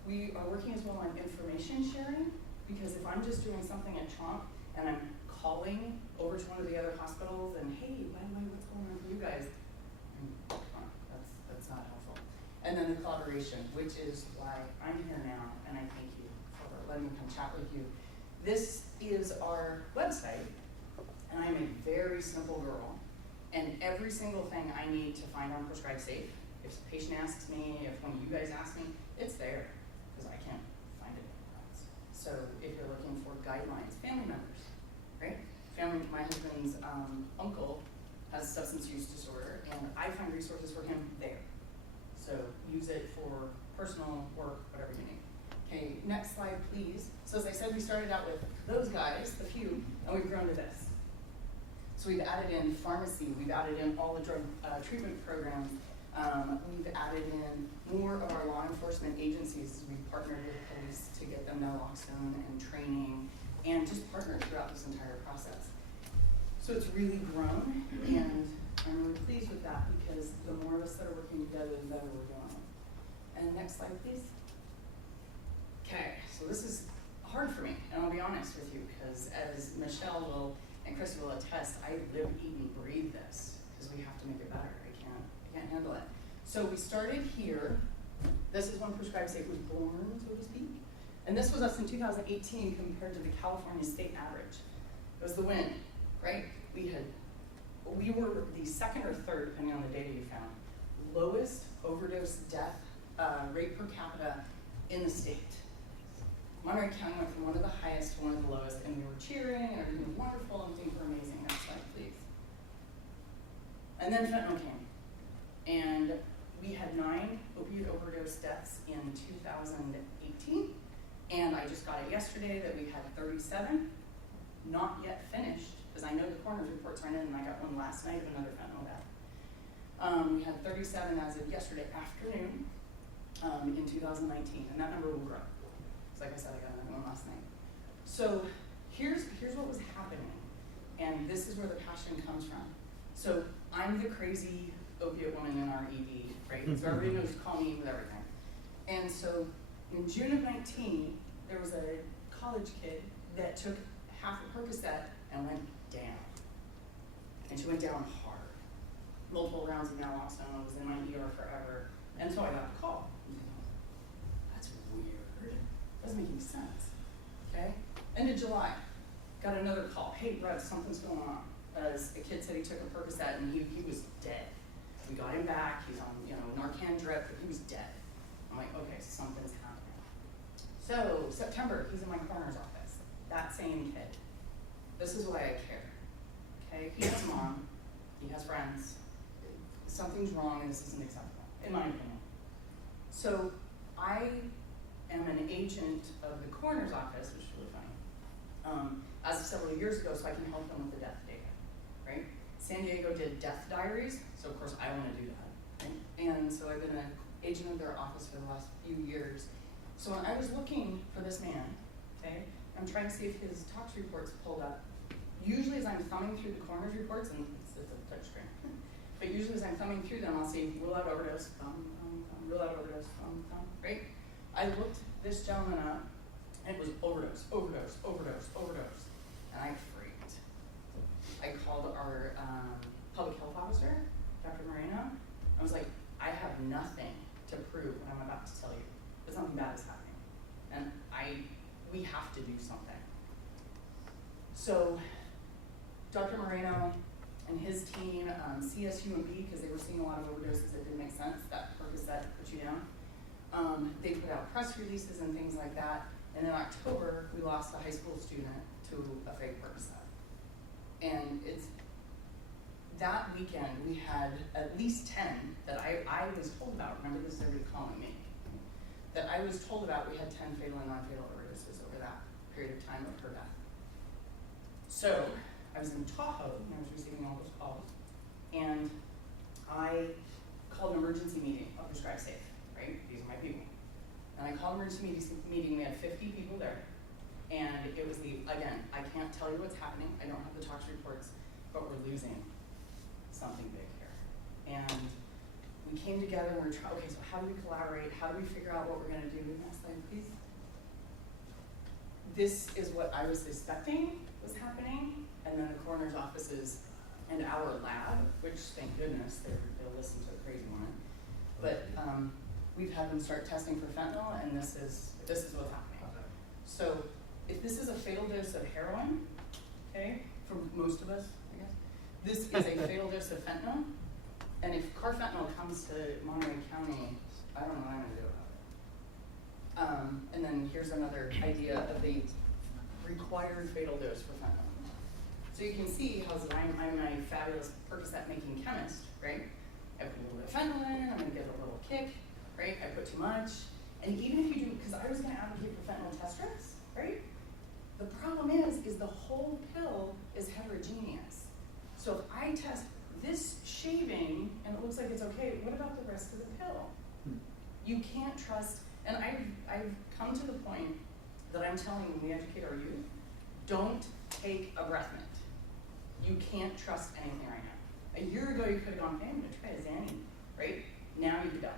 We are working as well on information sharing, because if I'm just doing something at Chomp and I'm calling over to one of the other hospitals and, hey, by the way, what's going on for you guys? That's not helpful. And then the collaboration, which is why I'm here now, and I thank you for letting me come chat with you. This is our website, and I'm a very simple girl, and every single thing I need to find on Prescribe Safe, if a patient asks me, if one of you guys ask me, it's there, because I can't find it anywhere else. So if you're looking for guidelines, family members, right? My husband's uncle has substance use disorder, and I find resources for him there. So use it for personal work, whatever you need. Okay, next slide, please. So as I said, we started out with those guys, the few, and we've grown to this. So we've added in pharmacy, we've added in all the drug treatment programs, we've added in more of our law enforcement agencies. We've partnered with police to get them naloxone and training, and just partnered throughout this entire process. So it's really grown, and I'm really pleased with that because the more of us that are working together, the better we're doing. And next slide, please. Okay, so this is hard for me, and I'll be honest with you, because as Michelle will and Chris will attest, I live, eat, and breathe this because we have to make it better. I can't handle it. So we started here. This is when Prescribe Safe was born, so to speak. And this was us in 2018 compared to the California state average. It was the win, right? We were the second or third, depending on the data you found, lowest overdose death rate per capita in the state. Monterey County went from one of the highest to one of the lowest, and we were cheering, and everything was wonderful, and things were amazing. Next slide, please. And then fentanyl came. And we had 9 opioid overdose deaths in 2018, and I just got it yesterday that we had 37, not yet finished, because I know the coroner's reports aren't in, and I got one last night of another fentanyl death. We had 37 as of yesterday afternoon in 2019, and that number will grow. Like I said, I got another one last night. So here's what was happening, and this is where the passion comes from. So I'm the crazy opiate woman in our ED, right? So everybody knows, call me with everything. And so in June of 19, there was a college kid that took half a Percocet and went down. And she went down hard. Multiple rounds of naloxone, was in my ER forever. And so I got the call. That's weird. Doesn't make any sense. Okay? End of July, got another call. Hey, Russ, something's going on. As a kid said he took a Percocet and he was dead. We got him back. He's on, Narcan drip, but he was dead. I'm like, okay, something's happening. So September, he's in my coroner's office. That same kid. This is why I care. Okay? He has a mom. He has friends. Something's wrong and this isn't acceptable, in my opinion. So I am an agent of the coroner's office, which is really funny, as of several years ago, so I can help them with the death data, right? San Diego did death diaries, so of course I want to do that, right? And so I've been an agent of their office for the last few years. So when I was looking for this man, okay, I'm trying to see if his tox reports pulled up. Usually as I'm thumbing through the coroner's reports, and it's a touch screen, but usually as I'm thumbing through them, I'll see rule out overdose, rule out overdose, right? I looked this gentleman up, and it was overdose, overdose, overdose, overdose, and I freaked. I called our public health officer, Dr. Moreno. I was like, I have nothing to prove what I'm about to tell you, but something bad is happening, and we have to do something. So, Dr. Moreno and his team, CSUMB, because they were seeing a lot of overdoses that didn't make sense, that Percocet put you down. They put out press releases and things like that. And in October, we lost a high school student to a fake Percocet. And it's that weekend, we had at least 10 that I was told about. Remember, this is everybody calling me. That I was told about, we had 10 fatal and non-fatal overdoses over that period of time of her death. So I was in Tahoe and I was receiving all those calls. And I called an emergency meeting of Prescribe Safe, right? These are my people. And I called an emergency meeting, we had 50 people there. And it was again, I can't tell you what's happening. I don't have the tox reports, but we're losing something big here. And we came together and we're trying, okay, so how do we collaborate? How do we figure out what we're gonna do? Next slide, please. This is what I was suspecting was happening. And then the coroner's offices and our lab, which thank goodness they'll listen to a crazy one. But we've had them start testing for fentanyl, and this is what's happening. So if this is a fatal dose of heroin, okay, for most of us, I guess, this is a fatal dose of fentanyl. And if carfentanil comes to Monterey County, I don't know what I'm gonna do about it. And then here's another idea of the required fatal dose for fentanyl. So you can see how I'm a fabulous Percocet making chemist, right? I put a little bit of fentanyl in, I'm gonna get a little kick, right? I put too much. And even if you do, because I was gonna advocate for fentanyl test strips, right? The problem is the whole pill is heterogeneous. So if I test this shaving and it looks like it's okay, what about the rest of the pill? You can't trust, and I've come to the point that I'm telling when we educate our youth, don't take a breath mint. You can't trust anything right now. A year ago you could have gone, hey, I'm gonna try a Xanny, right? Now you could die,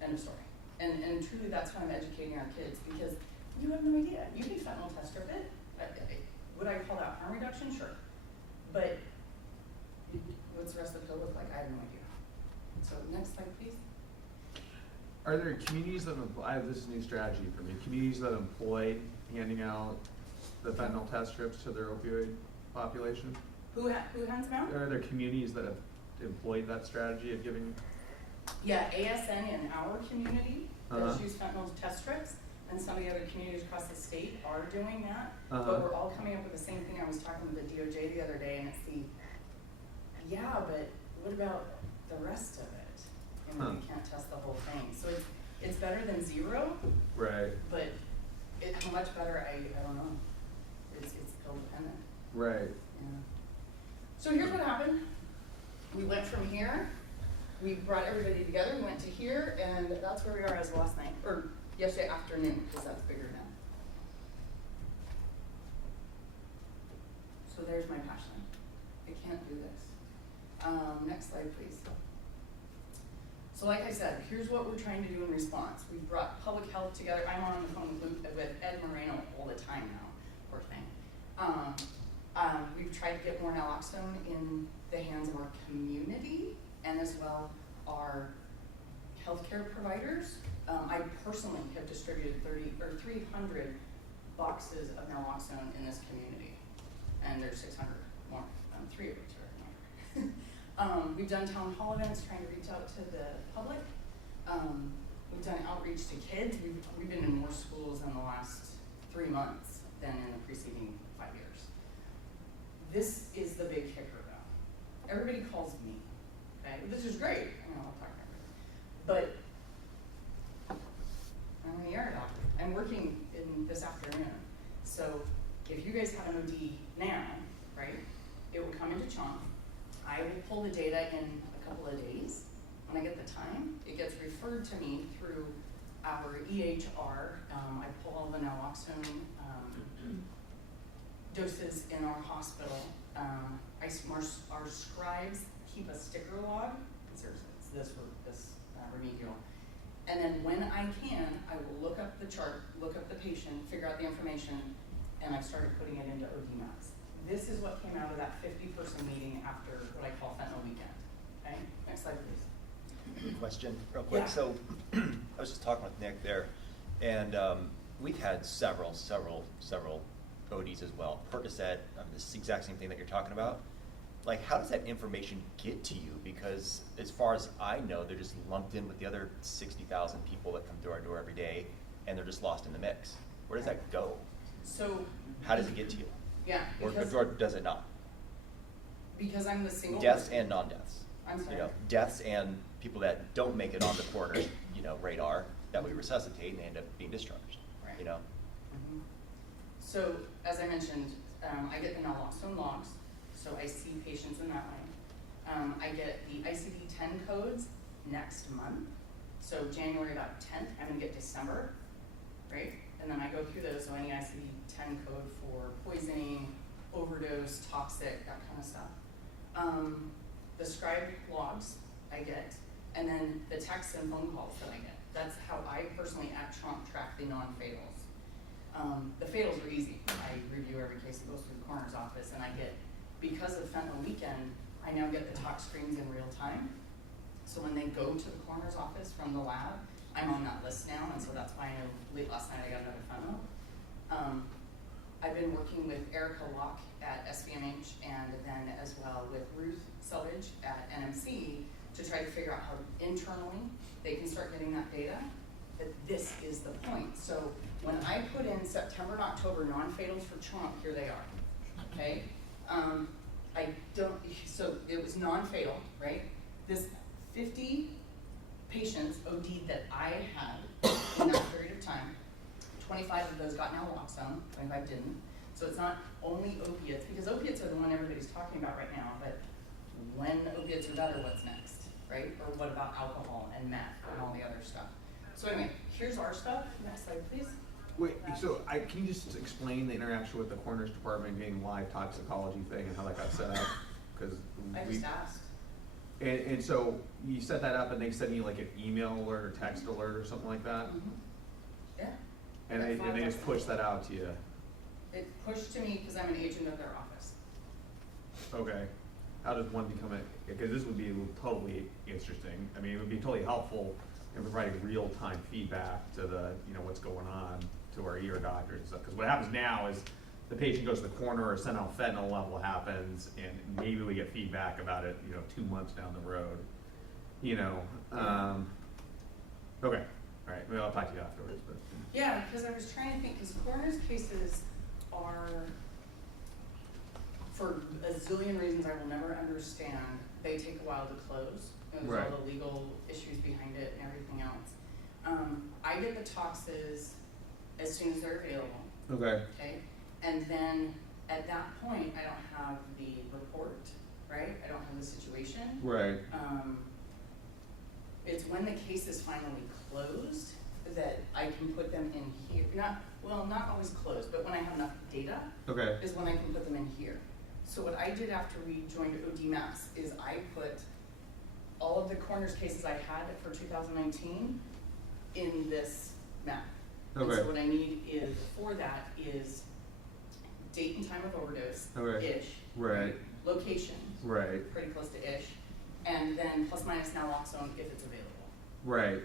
end of story. And truly that's how I'm educating our kids, because you have no idea. You can fentanyl test strip it. Would I call that harm reduction? Sure. But what's the rest of the pill look like? I have no idea. So next slide, please. Are there communities that this is a new strategy for me, communities that employ handing out the fentanyl test strips to their opioid population? Who hands them out? Are there communities that have employed that strategy of giving? Yeah, ASN in our community does Uh-huh. use fentanyl test strips, and some of the other communities across the state are doing that. Uh-huh. But we're all coming up with the same thing. I was talking with the DOJ the other day, and it's yeah, but what about the rest of it? And we can't test the whole thing. So it's better than zero. Right. But how much better? I don't know. It's pill dependent. Right. Yeah. So here's what happened. We went from here. We brought everybody together. We went to here, and that's where we are as of last night or yesterday afternoon, because that's bigger now. So there's my passion. I can't do this. Next slide, please. So like I said, here's what we're trying to do in response. We've brought public health together. I'm on the phone with Ed Moreno all the time now, poor thing. We've tried to get more naloxone in the hands of our community and as well our healthcare providers. I personally have distributed 300 boxes of naloxone in this community, and there's 600 more, 3 of which are more. We've done town hall events trying to reach out to the public. We've done outreach to kids. We've been in more schools in the last 3 months than in the preceding 5 years. This is the big kicker though. Everybody calls me, okay? This is great. I know, I'll talk to everybody. But I'm an ER doctor. I'm working in this afternoon. So if you guys have an OD now, right, it will come into CHOMP. I will pull the data in a couple of days. When I get the time, it gets referred to me through our EHR. I pull all the naloxone doses in our hospital. Our scribes keep a sticker log. Seriously, it's this remedial. And then when I can, I will look up the chart, look up the patient, figure out the information, and I've started putting it into OD maps. This is what came out of that 50-person meeting after what I call fentanyl weekend. Okay, next slide, please. Question, real quick. Yeah. So I was just talking with Nick there, and we've had several ODs as well. Percocet, this exact same thing that you're talking about. Like, how does that information get to you? Because as far as I know, they're just lumped in with the other 60,000 people that come through our door every day, and they're just lost in the mix. Where does that go? So how does it get to you? Yeah, Or does it not? because I'm the single Deaths person. and non-deaths. I'm sorry. You know, deaths and people that don't make it on the coroner's, radar that we resuscitate and they end up being discharged. Right. You know. Mhm. So, as I mentioned, I get the naloxone logs, so I see patients in that way. I get the ICD-10 codes next month. So January about 10th, I'm gonna get December, right? And then I go through those, so any ICD-10 code for poisoning, overdose, toxic, that kind of stuff. The scribe logs I get, and then the texts and phone calls that I get. That's how I personally at Trump track the non-fatals. The fatals are easy. I review every case that goes through the coroner's office, and I get, because of fentanyl weekend, I now get the tox screens in real time. So when they go to the coroner's office from the lab, I'm on that list now, and so that's why I know late last night I got another fentanyl. I've been working with Erica Locke at SVMH and then as well with Ruth Selvage at NMC to try to figure out how internally they can start getting that data. But this is the point. So when I put in September and October non-fatals for Chomp, here they are, okay? So it was non-fatal, right? This 50 patients OD'd that I had in that period of time. 25 of those got naloxone, 25 didn't. So it's not only opiates, because opiates are the one everybody's talking about right now, but when opiates are better, what's next, right? Or what about alcohol and meth and all the other stuff? So anyway, here's our stuff. Next slide, please. Wait, so can you just explain the interaction with the coroner's department getting live toxicology thing and how that got set up? Because I just asked. And so you set that up and they send you like an email alert or text alert or something like that? Mm-hmm. Yeah. And they just push that out to you? It pushed to me because I'm an agent of their office. Okay. How does one become because this would be totally interesting. I mean, it would be totally helpful in providing real-time feedback to the, what's going on to our ER doctors and stuff. Because what happens now is the patient goes to the coroner, a sentinel fentanyl level happens, and maybe we get feedback about it, 2 months down the road. Okay. All right. Well, I'll talk to you afterwards. But Yeah, because I was trying to think, because coroner's cases are, for a zillion reasons I will never understand, they take a while to close. There's Right. all the legal issues behind it and everything else. I get the toxes as soon as they're available. okay. Okay, and then at that point, I don't have the report, right? I don't have the situation. Right. It's when the case is finally closed that I can put them in here. Not always closed, but when I have enough data Okay. is when I can put them in here. So what I did after we joined OD Maps is I put all all of the coroner's cases I had for 2019 in this map. And Okay. so what I need is, for that, is date and time of overdose, Okay. ish. Right. Location, Right. pretty close to ish. And then plus minus naloxone if it's available. Right.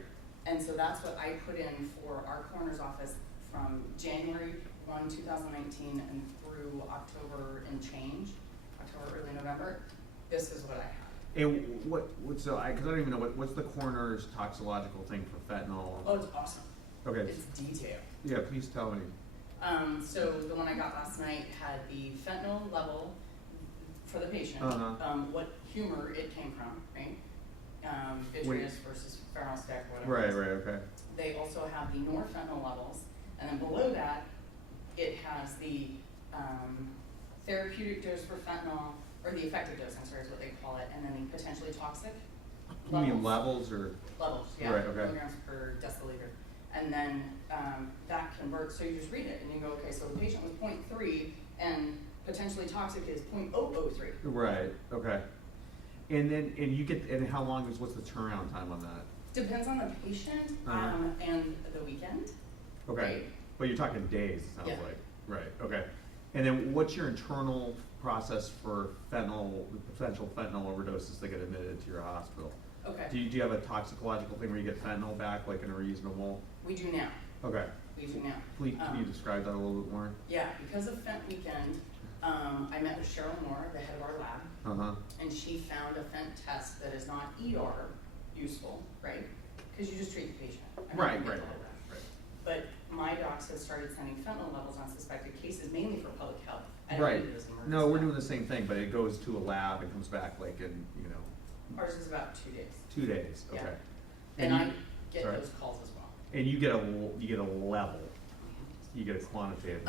And so that's what I put in for our coroner's office from January 1, 2019 and through October and change, October, early November. This is what I have. And what's so because I don't even know what's the coroner's toxicological thing for fentanyl? Oh, it's awesome. Okay. It's detailed. Yeah, please tell me. So the one I got last night had the fentanyl level for the patient, Uh-huh. what humor it came from, right? Vitreous versus pharynxtic, whatever. Right, it is. right, okay. They also have the norfentanyl levels, and then below that, it has the therapeutic dose for fentanyl, or the effective dose, I'm sorry, is what they call it, and then the potentially toxic You mean levels or? levels, yeah, Right, okay. milligrams per deciliter. And then that converts, so you just read it and you go, okay, so the patient was 0.3 and potentially toxic is 0.003. Right, okay. And then, and how long what's the turnaround time on that? Depends on the patient Uh-huh. and the weekend. Okay. Right? But you're talking days, it sounds Yeah. like. Right, okay. And then what's your internal process for potential fentanyl overdoses that get admitted to your hospital? Okay. Do you have a toxicological thing where you get fentanyl back, like in a reasonable? We do now. Okay. We do now. Please, can you describe that a little bit more? Yeah, because of Fent Weekend, I met with Cheryl Moore, the head of our lab, Uh-huh. and she found a Fent test that is not ER useful, right? Because you just treat the patient. I mean, Right, you get right, the whole right, right. But my docs have started sending fentanyl levels on suspected cases, mainly for public health. I don't Right. do this in No, we're emergency doing the same thing, but it goes to a lab and comes back like in, lab. Ours is about 2 days. 2 days, Yeah. okay. And you- I get sorry. those calls as well. And you get a level, you get a quantitative,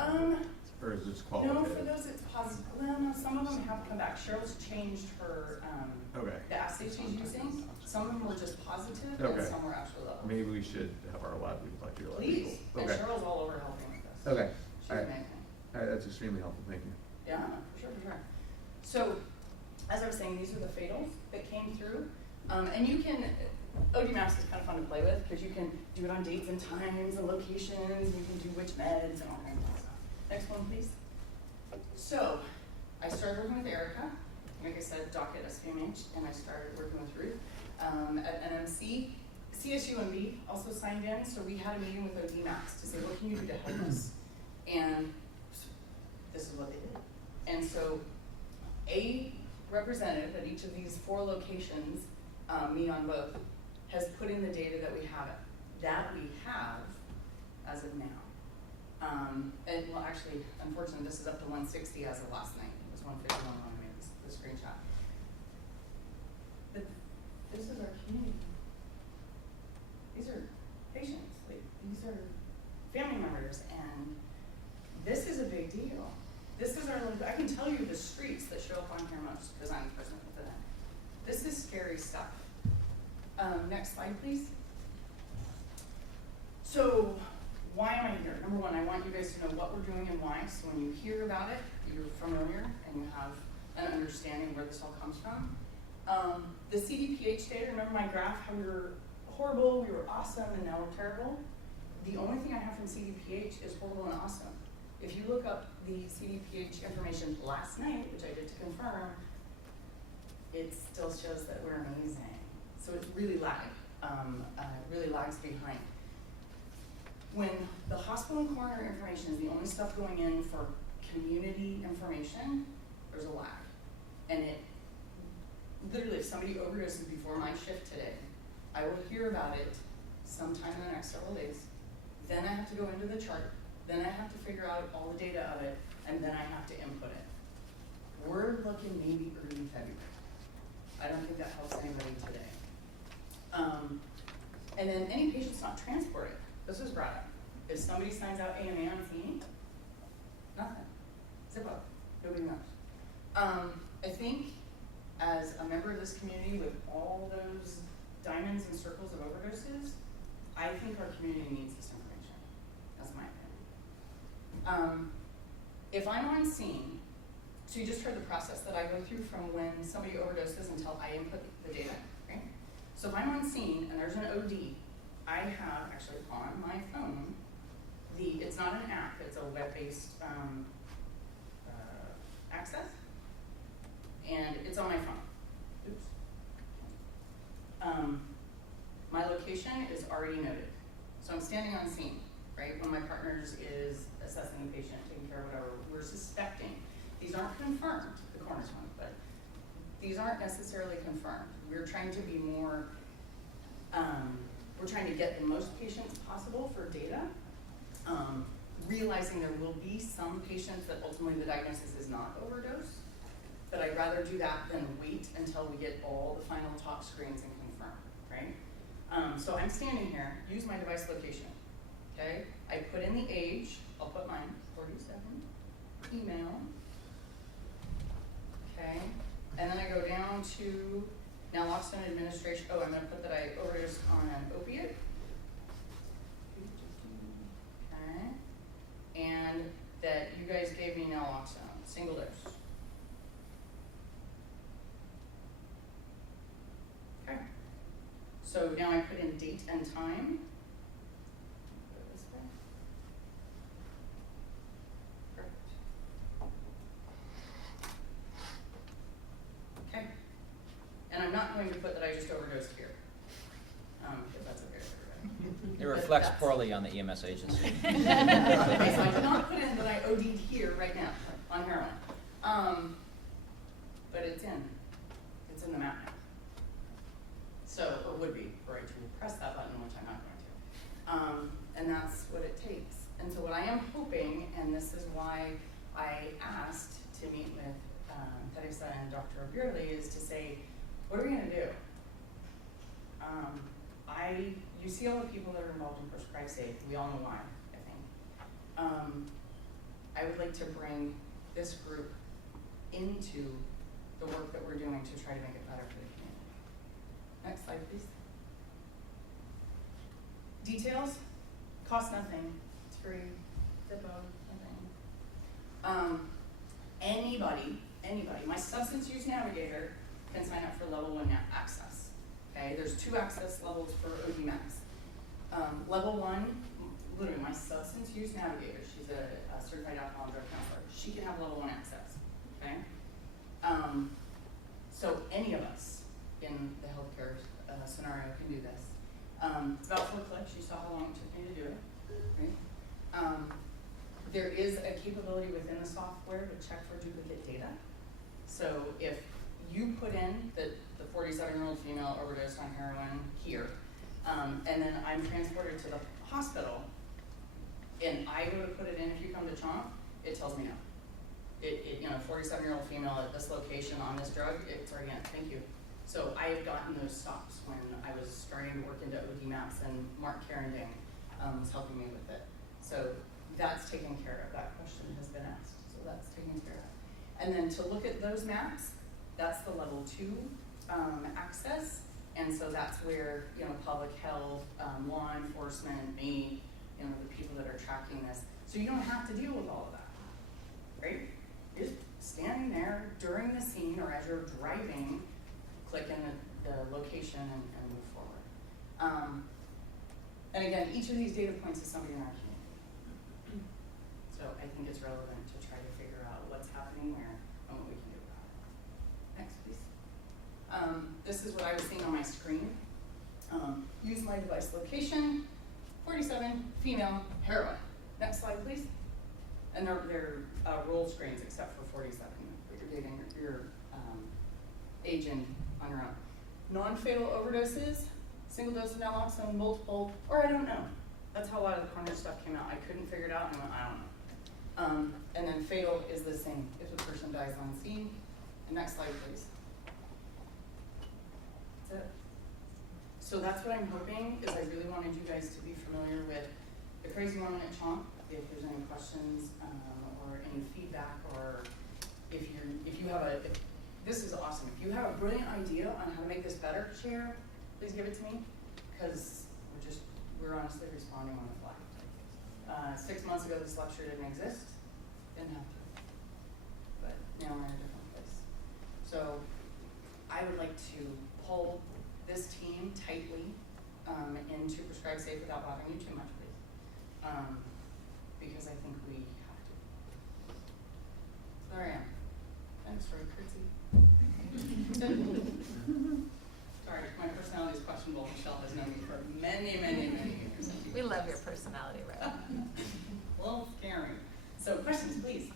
or is it just No, qualitative? for those it's positive. Well, no, some of them have come back. Cheryl's changed her, Okay. the assay she's using. Some of them were just positive Okay. and some were actually low. Maybe we should have our lab people talk to your lab Please, people. and Okay. Cheryl's all over helping with this. Okay. She's All right. amazing. All right, that's extremely helpful, thank you. Yeah, for sure, for sure. So, as I was saying, these are the fatals that came through. And you can, OD Maps is kind of fun to play with because you can do it on dates and times and locations, and you can do which meds and all kinds of stuff. Next one, please. So, I started working with Erica, like I said, doc at SPMH, and I started working with Ruth at NMC. CSUMB also signed in, so we had a meeting with OD Maps to say, what can you do to help us? And this is what they did. And so, a representative at each of these 4 locations, me on both, has put in the data that we have as of now. And well, actually, unfortunately, this is up to 160 as of last night. It was 151 when I made the screenshot. But this is our community. These are patients. Like, these are family members, and this is a big deal. This is our little, I can tell you the streets that show up on here most because I'm present with them. This is scary stuff. Next slide, please. So, why am I here? Number one, I want you guys to know what we're doing and why. So when you hear about it, you're familiar and you have an understanding where this all comes from. The CDPH data, remember my graph, how we were horrible, we were awesome, and now we're terrible? The only thing I have from CDPH is horrible and awesome. If you look up the CDPH information last night, which I did to confirm, it still shows that we're amazing. So it's really really lags behind. When the hospital and coroner information is the only stuff going in for community information, there's a lag. And it, literally, if somebody overdoses before my shift today, I will hear about it sometime in the next several days. Then I have to go into the chart. Then I have to figure out all the data of it, and then I have to input it. We're looking maybe early February. I don't think that helps anybody today. And then any patients not transported. This was brought up. If somebody signs out AMA on scene, nothing. Zip up. Nobody knows. I think as a member of this community with all those diamonds and circles of overdoses, I think our community needs this information. That's my opinion. If I'm on scene, so you just heard the process that I go through from when somebody overdoses until I input the data, right? So if I'm on scene and there's an OD, I have actually on my phone, it's not an app, it's a web-based access, and it's on my phone. Oops. My location is already noted. So I'm standing on scene, right? When my partners is assessing a patient, taking care of whatever, we're suspecting. These aren't confirmed, the coroner's one, but these aren't necessarily confirmed. We're trying to be more, we're trying to get the most patients possible for data, realizing there will be some patients that ultimately the diagnosis is not overdose, but I'd rather do that than wait until we get all the final top screens and confirm, right? So I'm standing here, use my device location, okay? I put in the age, I'll put mine, 47, email, okay? And then I go down to naloxone administration. Oh, I'm gonna put that I overdosed on an opiate. Okay. And that you guys gave me naloxone, single dose. Okay. So now I put in date and time. Go this way. Perfect. Okay. And I'm not going to put that I just overdosed here, if that's okay with everybody. It reflects poorly on the EMS agency. Okay, so I did not put in that I OD'd here right now on heroin. But it's in the map now. So, or would be, were I to press that button, which I'm not going to. And that's what it takes. And so what I am hoping, and this is why I asked to meet with Teresa and Dr. O'Bearley, is to say, what are we gonna do? You see all the people that are involved in prescribed safe, we all know why, I think. I would like to bring this group into the work that we're doing to try to make it better for the community. Next slide, please. Details, cost nothing, it's free, Zippo, nothing. Anybody, my substance use navigator can sign up for level 1 access. Okay, there's 2 access levels for OD Max. Level 1, literally my substance use navigator, she's a certified alcohol and drug counselor, she can have level 1 access, okay? So any of us in the healthcare scenario can do this. It's about 4 clicks, you saw how long it took me to do it, right? There is a capability within the software to check for duplicate data. So if you put in the 47-year-old female overdosed on heroin here, and then I'm transported to the hospital, and I go to put it in, if you come to CHOMP, it tells me no. 47-year-old female at this location on this drug, it's already in, thank you. So I have gotten those stops when I was starting to work into OD maps, and Mark Carending was helping me with it. So that's taken care of, that question has been asked, so that's taken care of. And then to look at those maps, that's the level 2 access, and so that's where, public health, law enforcement, me, the people that are tracking this. So you don't have to deal with all of that, right? You're just standing there during the scene or as you're driving, click in the location and move forward. And again, each of these data points is somebody in our community. So I think it's relevant to try to figure out what's happening where and what we can do about it. Next, please. This is what I was seeing on my screen. Use my device location, 47, female, heroin. Next slide, please. And they're roll screens except for 47, but you're dating your age and on your own. Non-fatal overdoses, single dose of naloxone, multiple, or I don't know. That's how a lot of the coroner stuff came out. I couldn't figure it out, and I went, I don't know. And then fatal is the same if a person dies on scene. And next slide, please. That's it. So that's what I'm hoping, is I really wanted you guys to be familiar with the crazy woman at CHOMP, if there's any questions or any feedback, or if you have this is awesome. If you have a brilliant idea on how to make this better, share, please give it to me, because we're honestly responding on the fly. 6 months ago, this lecture didn't exist, didn't have to, but now we're in a different place. So I would like to pull this team tightly into Prescribe Safe without bothering you too much, please. Because I think we have to. So there I am. Thanks for curtsy. Sorry, my personality is questionable. Michelle has known me for many, many, many years. We love your personality, right? A little scary. So questions, please.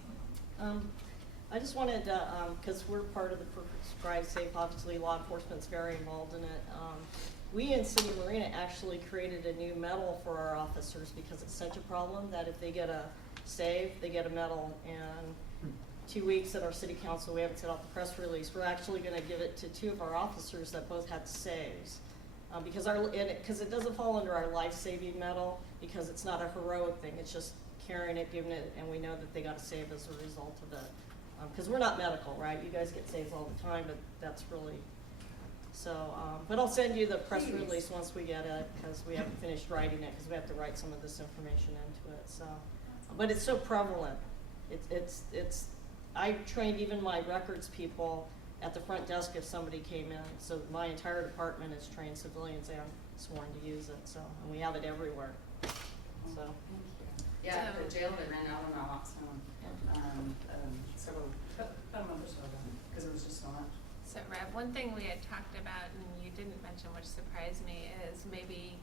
I just wanted to, because we're part of the Prescribe Safe, obviously law enforcement's very involved in it. We in City of Marina actually created a new medal for our officers because it's such a problem that if they get a save, they get a medal. And 2 weeks at our city council, we haven't sent out the press release. We're actually going to give it to 2 of our officers that both had saves. Because it doesn't fall under our life-saving medal because it's not a heroic thing. It's just carrying it, giving it, and we know that they got a save as a result of it. Because we're not medical, right? You guys get saves all the time, but that's really, so, but I'll send you the press release once we get it, because we haven't finished writing it, because we have to write some of this information into it, so. But it's so prevalent. I trained even my records people at the front desk if somebody came in, so my entire department is trained civilians, they are sworn to use it, so, and we have it everywhere, so. Yeah, the jail that ran out of naloxone, several, about a month or so ago, because it was just so much. So Rev, one thing we had talked about and you didn't mention, which surprised me, is maybe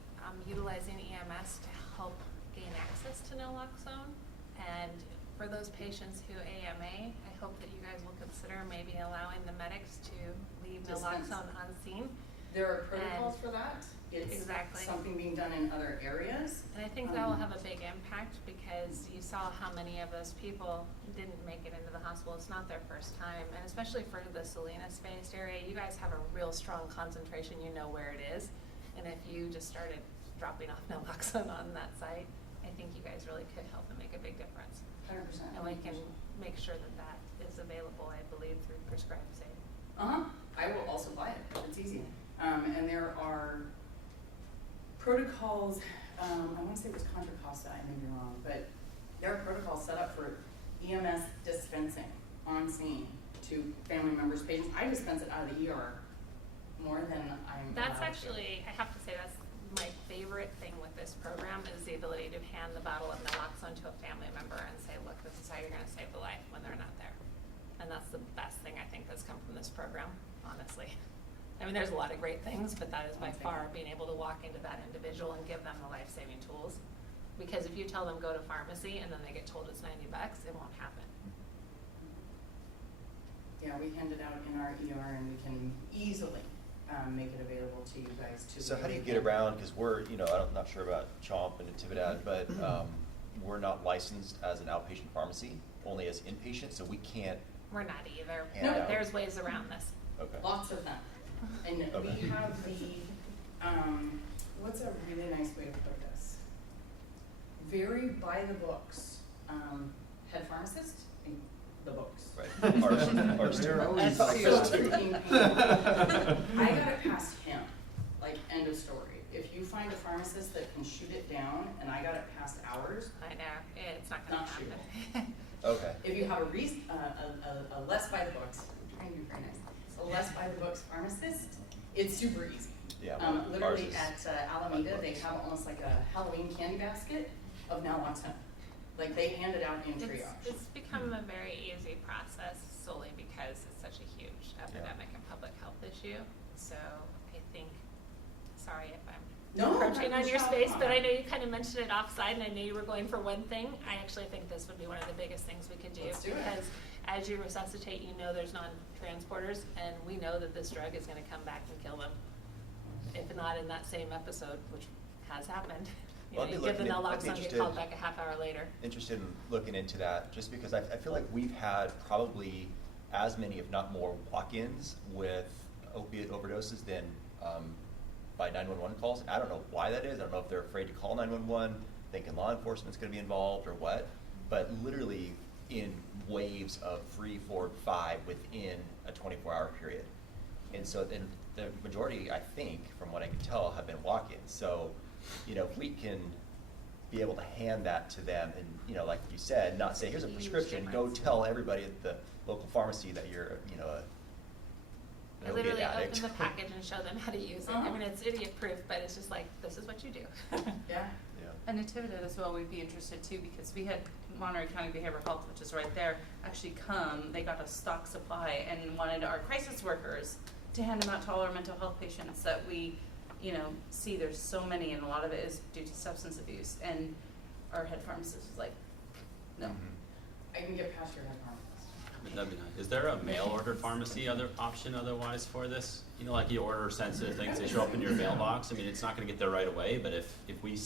utilizing EMS to help gain access to naloxone. And for those patients who AMA, I hope that you guys will consider maybe allowing the medics to leave naloxone on scene. There are protocols for that. It's exactly something being done in other areas. And I think that will have a big impact because you saw how many of those people didn't make it into the hospital. It's not their first time. And especially for the Salinas-based area, you guys have a real strong concentration. You know where it is. And if you just started dropping off naloxone on that site, I think you guys really could help and make a big difference. 100%. And we can make sure that that is available, I believe, through Prescribe Safe. I will also buy it. It's easy. And there are protocols, I want to say it was Contra Costa, I may be wrong, but there are protocols set up for EMS dispensing on scene to family members, patients. I dispense it out of the ER more than I'm That's allowed actually, I have to say, that's my favorite thing with this program is the ability to hand the bottle of naloxone to a family member and say, look, this is how you're going to save the life when they're not there. And that's the best thing I think that's come from this program, honestly. I mean, there's a lot of great things, but that is by far being able to walk into that individual and give them the life-saving tools. Because if you tell them go to pharmacy and then they get told it's $90, it won't happen. Yeah, we hand it out in our ER and we can easily make it available to you guys too. So how do you get around, because we're, I'm not sure about Chomp and Natividad, but we're not licensed as an outpatient pharmacy, only as inpatient, so we can't. We're not either. No. There's ways around this. Okay. Lots of them. And Okay. we have the, what's a really nice way to put this? Very by the books, head pharmacist in the books. Right. Ours too. That's too. I got it past him, like end of story. If you find a pharmacist that can shoot it down, and I got it past hours. I know, it's not going to happen. Okay. If you have a less by the books, I'm trying to be very nice, a less by the books pharmacist, it's super easy. Yeah. Literally at Alameda, they have almost like a Halloween candy basket of naloxone. Like they hand it out in triage. It's become a very easy process solely because it's such a huge epidemic and public health issue. So I think, sorry if I'm encroaching on your space, but I know you kind of mentioned it offside and I knew you were going for one thing. I actually think this would be one of the biggest things we could do. Let's do it. Because as you resuscitate, you know there's non-transporters and we know that this drug is going to come back and kill them. If not in that same episode, which has happened. You give the naloxone, get called back a half hour later. Interested in looking into that, just because I feel like we've had probably as many, if not more, walk-ins with opiate overdoses than by 911 calls. I don't know why that is. I don't know if they're afraid to call 911, thinking law enforcement's going to be involved or what. But literally in waves of 3, 4, 5 within a 24-hour period. And so then the majority, I think, from what I can tell, have been walk-ins. So, if we can be able to hand that to them and, like you said, not say, here's a prescription, go tell everybody at the local pharmacy that you're, I An literally opiate open addict. the package and show them how to use it. I mean, it's idiot proof, but it's just like, this is what you do. Yeah. Yeah. And Natividad as well, we'd be interested too, because we had Monterey County Behavioral Health, which is right there, actually they got a stock supply and wanted our crisis workers to hand them out to all our mental health patients that we, see there's so many, and a lot of it is due to substance abuse. And our head pharmacist was like, no. I can get past your head pharmacist. That'd be nice. Is there a mail order pharmacy option otherwise for this? Like you order sensitive things, they show up in your mailbox. I mean, it's not gonna get there right away, but if we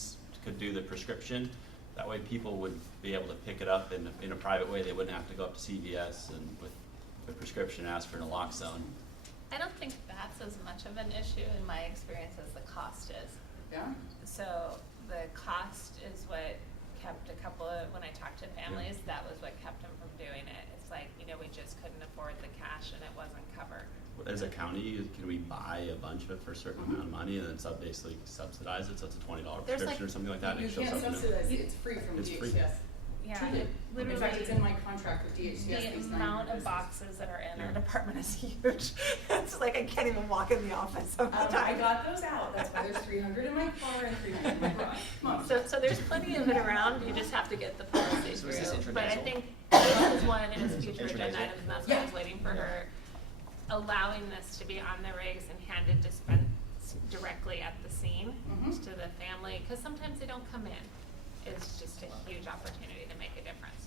could do the prescription, that way people would be able to pick it up in a private way. They wouldn't have to go up to CVS and with a prescription ask for naloxone. I don't think that's as much of an issue in my experience as the cost is. Yeah? So the cost is what kept when I talked to families, that was what kept them from doing it. It's like, we just couldn't afford the cash and it wasn't covered. As a county, can we buy a bunch of it for a certain amount of money and then basically subsidize it? So it's a $20 There's prescription or something like that? and You it shows can't up in a- subsidize it, it's free from It's free. DHCS. Yeah, Truly. literally. In fact, it's in my contract with DHCS. The these amount 9 of boxes that are in our Yeah. department is huge. It's like I can't even walk in the office sometimes. I got those out, that's why there's 300 in my car and 300 in my garage. Come on. So there's plenty of it around, you just have to get the policy So is this through. But I intranasal? think this is one, and it's future agenda Intranasal? items, and that's why I was waiting for her. Allowing this to be on the rigs and handed dispensed directly at the scene to the family, because sometimes they don't come in. It's just a huge opportunity to make a difference.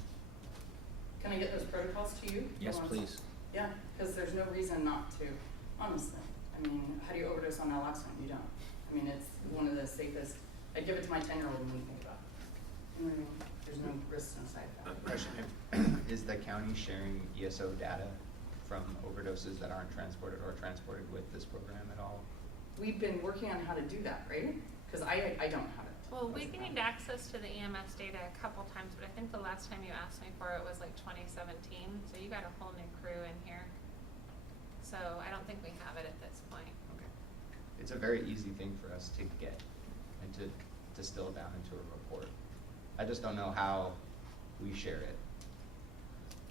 Can I get those protocols to you? Yes, You want- please. Yeah, because there's no reason not to, honestly. I mean, how do you overdose on naloxone? You don't. I mean, it's one of the safest. I'd give it to my 10-year-old and wouldn't think about it. You know what I mean? There's no risks, no side effects. Question. Is the county sharing ESO data from overdoses that aren't transported or transported with this program at all? We've been working on how to do that, right? Because I don't have it. Well, we gained access to the EMS data a couple times, but I think the last time you asked me for it was like 2017, so you got a whole new crew in here. So I don't think we have it at this point. Okay. It's a very easy thing for us to get and to distill down into a report. I just don't know how we share it.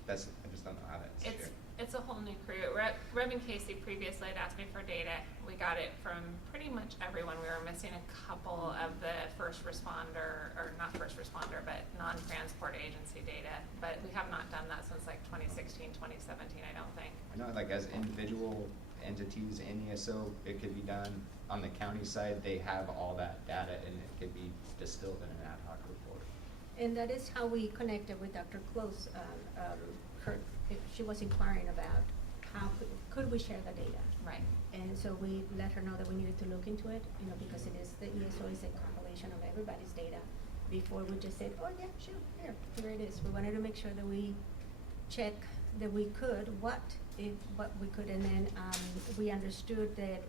I just don't know how that's shared. It's a whole new crew. Reb and Casey previously had asked me for data. We got it from pretty much everyone. We were missing a couple of the first responder, or not first responder, but non-transport agency data. But we have not done that since like 2016, 2017, I don't think. I know, like, as individual entities in ESO, it could be done. On the county side, they have all that data and it could be distilled in an ad hoc report. And that is how we connected with Dr. Close. She was inquiring about how could we share the data. Right. And so we let her know that we needed to look into it, because it is, the ESO is a compilation of everybody's data. Before we just said, oh yeah, sure, here it is. We wanted to make sure that we check that we could, what we could, and then we understood that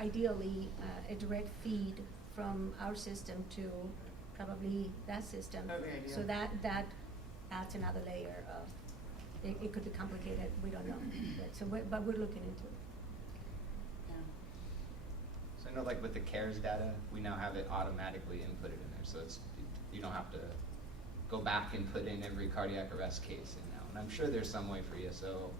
ideally a direct feed from our system to probably that system. Okay, So that adds another layer of, it could be complicated, we don't know. But we're looking into it. Yeah. So I know, like, with the CARES data, we now have it automatically inputted in there, so you don't have to go back and put in every cardiac arrest case in now. And I'm sure there's some way for ESO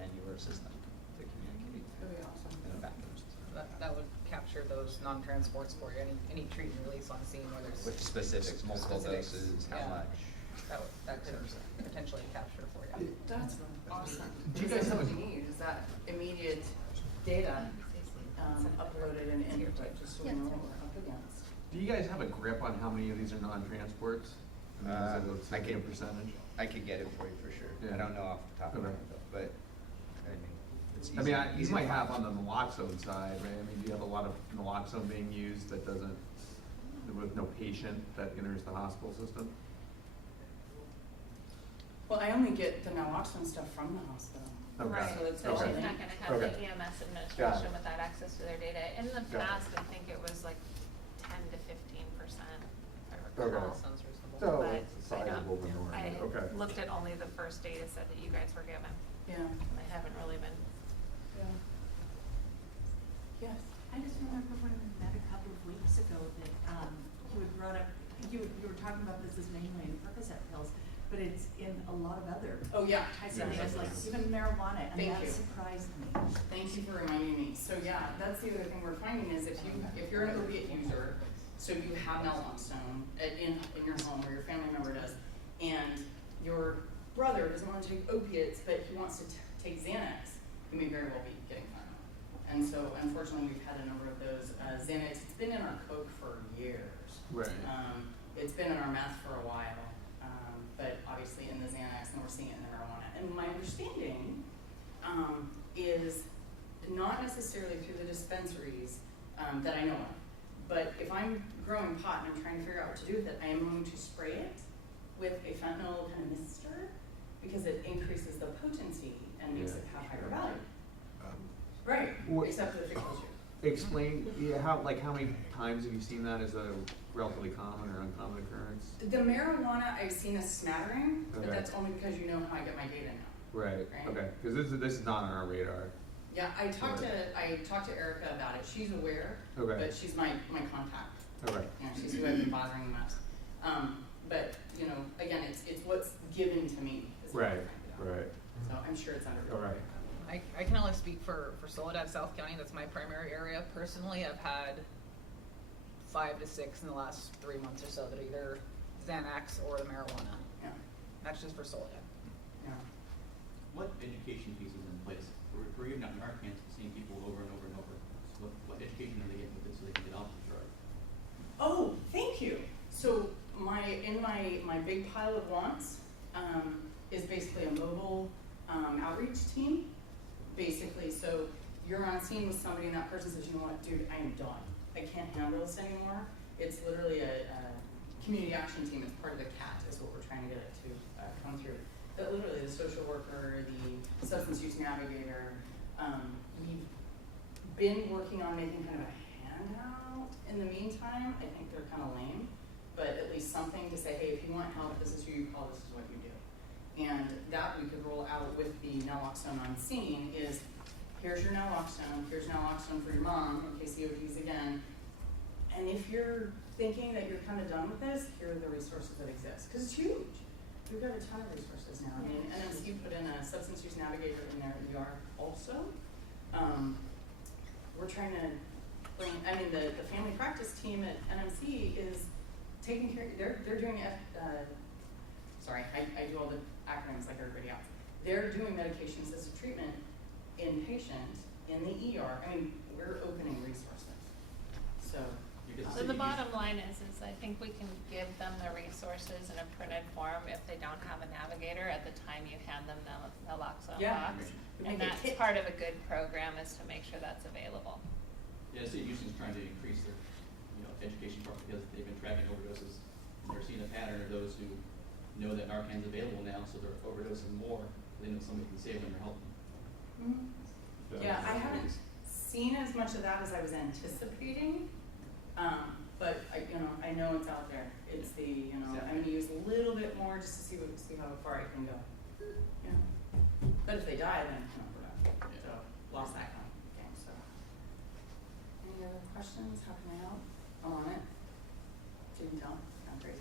and your system to communicate That'd be awesome. in the back end. That would capture those non-transports for you, any treat and release on scene, whether it's. With specifics, multiple doses, how yeah. much. That could potentially capture for you. That's awesome. Do you guys have what a- you need, is that immediate data uploaded and input, just so we know what we're up against. Do you guys have a grip on how many of these are non-transports? I mean, is it a percentage? I could get it for you for sure. Yeah. I don't know off the top of my Okay. head though, but I mean, it's easy. I mean, you easy to might have find. on the naloxone side, right? I mean, do you have a lot of naloxone being used that doesn't, with no patient that enters the hospital system? Well, I only get the naloxone stuff from the hospital. Okay. Right, So it's so all she's in. not gonna have the EMS administration without access to their data. In the Got it. past, I think it was like 10 to 15%, if I Okay. recall. Sounds reasonable. So But it's a sizable minority, I okay. looked at only the first data set that you guys were given. Yeah. I haven't really been. Yeah. Yes. I just remember when we met a couple of weeks ago that you had brought up, you were talking about this as mainly in Percocet pills, but it's in a lot of other Oh, yeah. types Yeah, of things, like yes. even marijuana, and Thank that you. surprised me. thank you for reminding me. So yeah, that's the other thing we're finding is if you're an opiate user, so you have naloxone in your home or your family member does, and your brother doesn't want to take opiates, but he wants to take Xanax, you may very well be getting fentanyl. And so unfortunately, we've had a number of those. Xanax, it's been in our Coke for years. Right. It's been in our meth for a while, but obviously in the Xanax, and we're seeing it in the marijuana. And my understanding is not necessarily through the dispensaries that I know of, but if I'm growing pot and I'm trying to figure out what to do with it, I am going to spray it with a fentanyl kind of mister because it increases the potency and makes it have higher value. Right, except for the fixed issue. Explain, how many times have you seen that? Is that a relatively common or uncommon occurrence? The marijuana, I've seen a smattering, but Okay. that's only because you know how I get my data now. Right, okay, because this is not on our radar. Yeah, I talked to Erica about it. She's aware, Okay. but she's my contact. Okay. You know, she's who I've been bothering the most. But you know, again, it's what's given to me. Is what I'm Right, trying to get out. right. So I'm sure it's under. All right. I can only speak for Soledad, South County. That's my primary area. Personally, I've had 5 to 6 in the last 3 months or so that are either Xanax or the marijuana. Yeah. That's just for Soledad. Yeah. What education pieces in place? We're even out in our camps seeing people over and over and over. So what education are they getting with it so they can get off the drug? Oh, thank you. So my big pile of wants is basically a mobile outreach team. Basically, so you're on scene with somebody and that person says, you know what, dude, I am done. I can't handle this anymore. It's literally a community action team. It's part of the CAT is what we're trying to get it to come through. But literally the social worker, the substance use navigator, we've been working on making kind of a handout in the meantime. I think they're kind of lame, but at least something to say, hey, if you want help, this is who you call, this is what you do. And that we could roll out with the naloxone on scene is, here's your naloxone for your mom in case he ODs again. And if you're thinking that you're kind of done with this, here are the resources that exist. Because it's huge. We've got a ton of resources now. I mean, NMC put in a substance use navigator in their ER also. We're trying to bring, I mean, the family practice team at NMC is taking care, they're doing, I do all the acronyms like everybody else. They're doing medication assisted treatment inpatient in the ER. I mean, we're opening resources. So The bottom line is I think we can give them the resources in a printed form if they don't have a navigator at the time you hand them the naloxone box. And that's part of a good program is to make sure that's available. Yeah, state Houston's trying to increase their, education part because they've been tracking overdoses. They're seeing a pattern of those who know that Narcan's available now, so they're overdosing more. They know somebody can save them or help them. Mm-hmm. Yeah, I haven't seen as much of that as I was anticipating, but I know it's out there. It's the I'm going to use a little bit more just to see how far I can go. Yeah. But if they die, then we're done. So lost that kind of game. So any other questions? How can I help? I'm on it. You can tell. I'm crazy.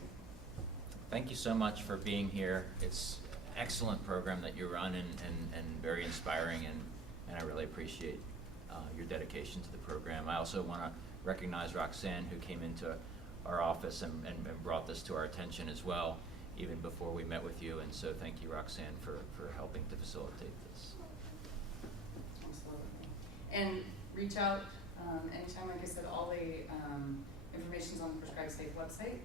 Thank you so much for being here. It's an excellent program that you run and very inspiring, and I really appreciate your dedication to the program. I also want to recognize Roxanne, who came into our office and brought this to our attention as well, even before we met with you, and so thank you, Roxanne, for helping to facilitate this. Absolutely. And reach out anytime, like I said, all the information's on the Prescribe Safe website.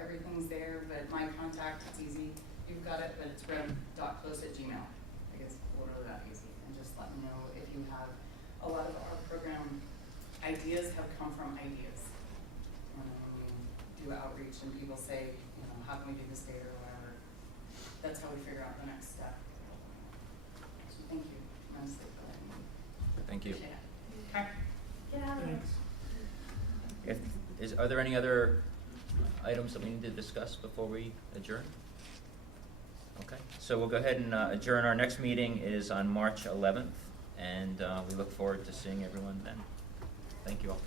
Everything's there, but my contact, it's easy. You've got it, but it's rev.close@gmail. I guess literally that easy. And just let me know if you have a lot of our program ideas have come from ideas. When we do outreach and people say, how can we do this data or whatever, that's how we figure out the next step. So thank you immensely for letting me. Thank you. Appreciate it. Okay. Get out of there. Are there any other items that we need to discuss before we adjourn? Okay, so we'll go ahead and adjourn. Our next meeting is on March 11th, and we look forward to seeing everyone then. Thank you all.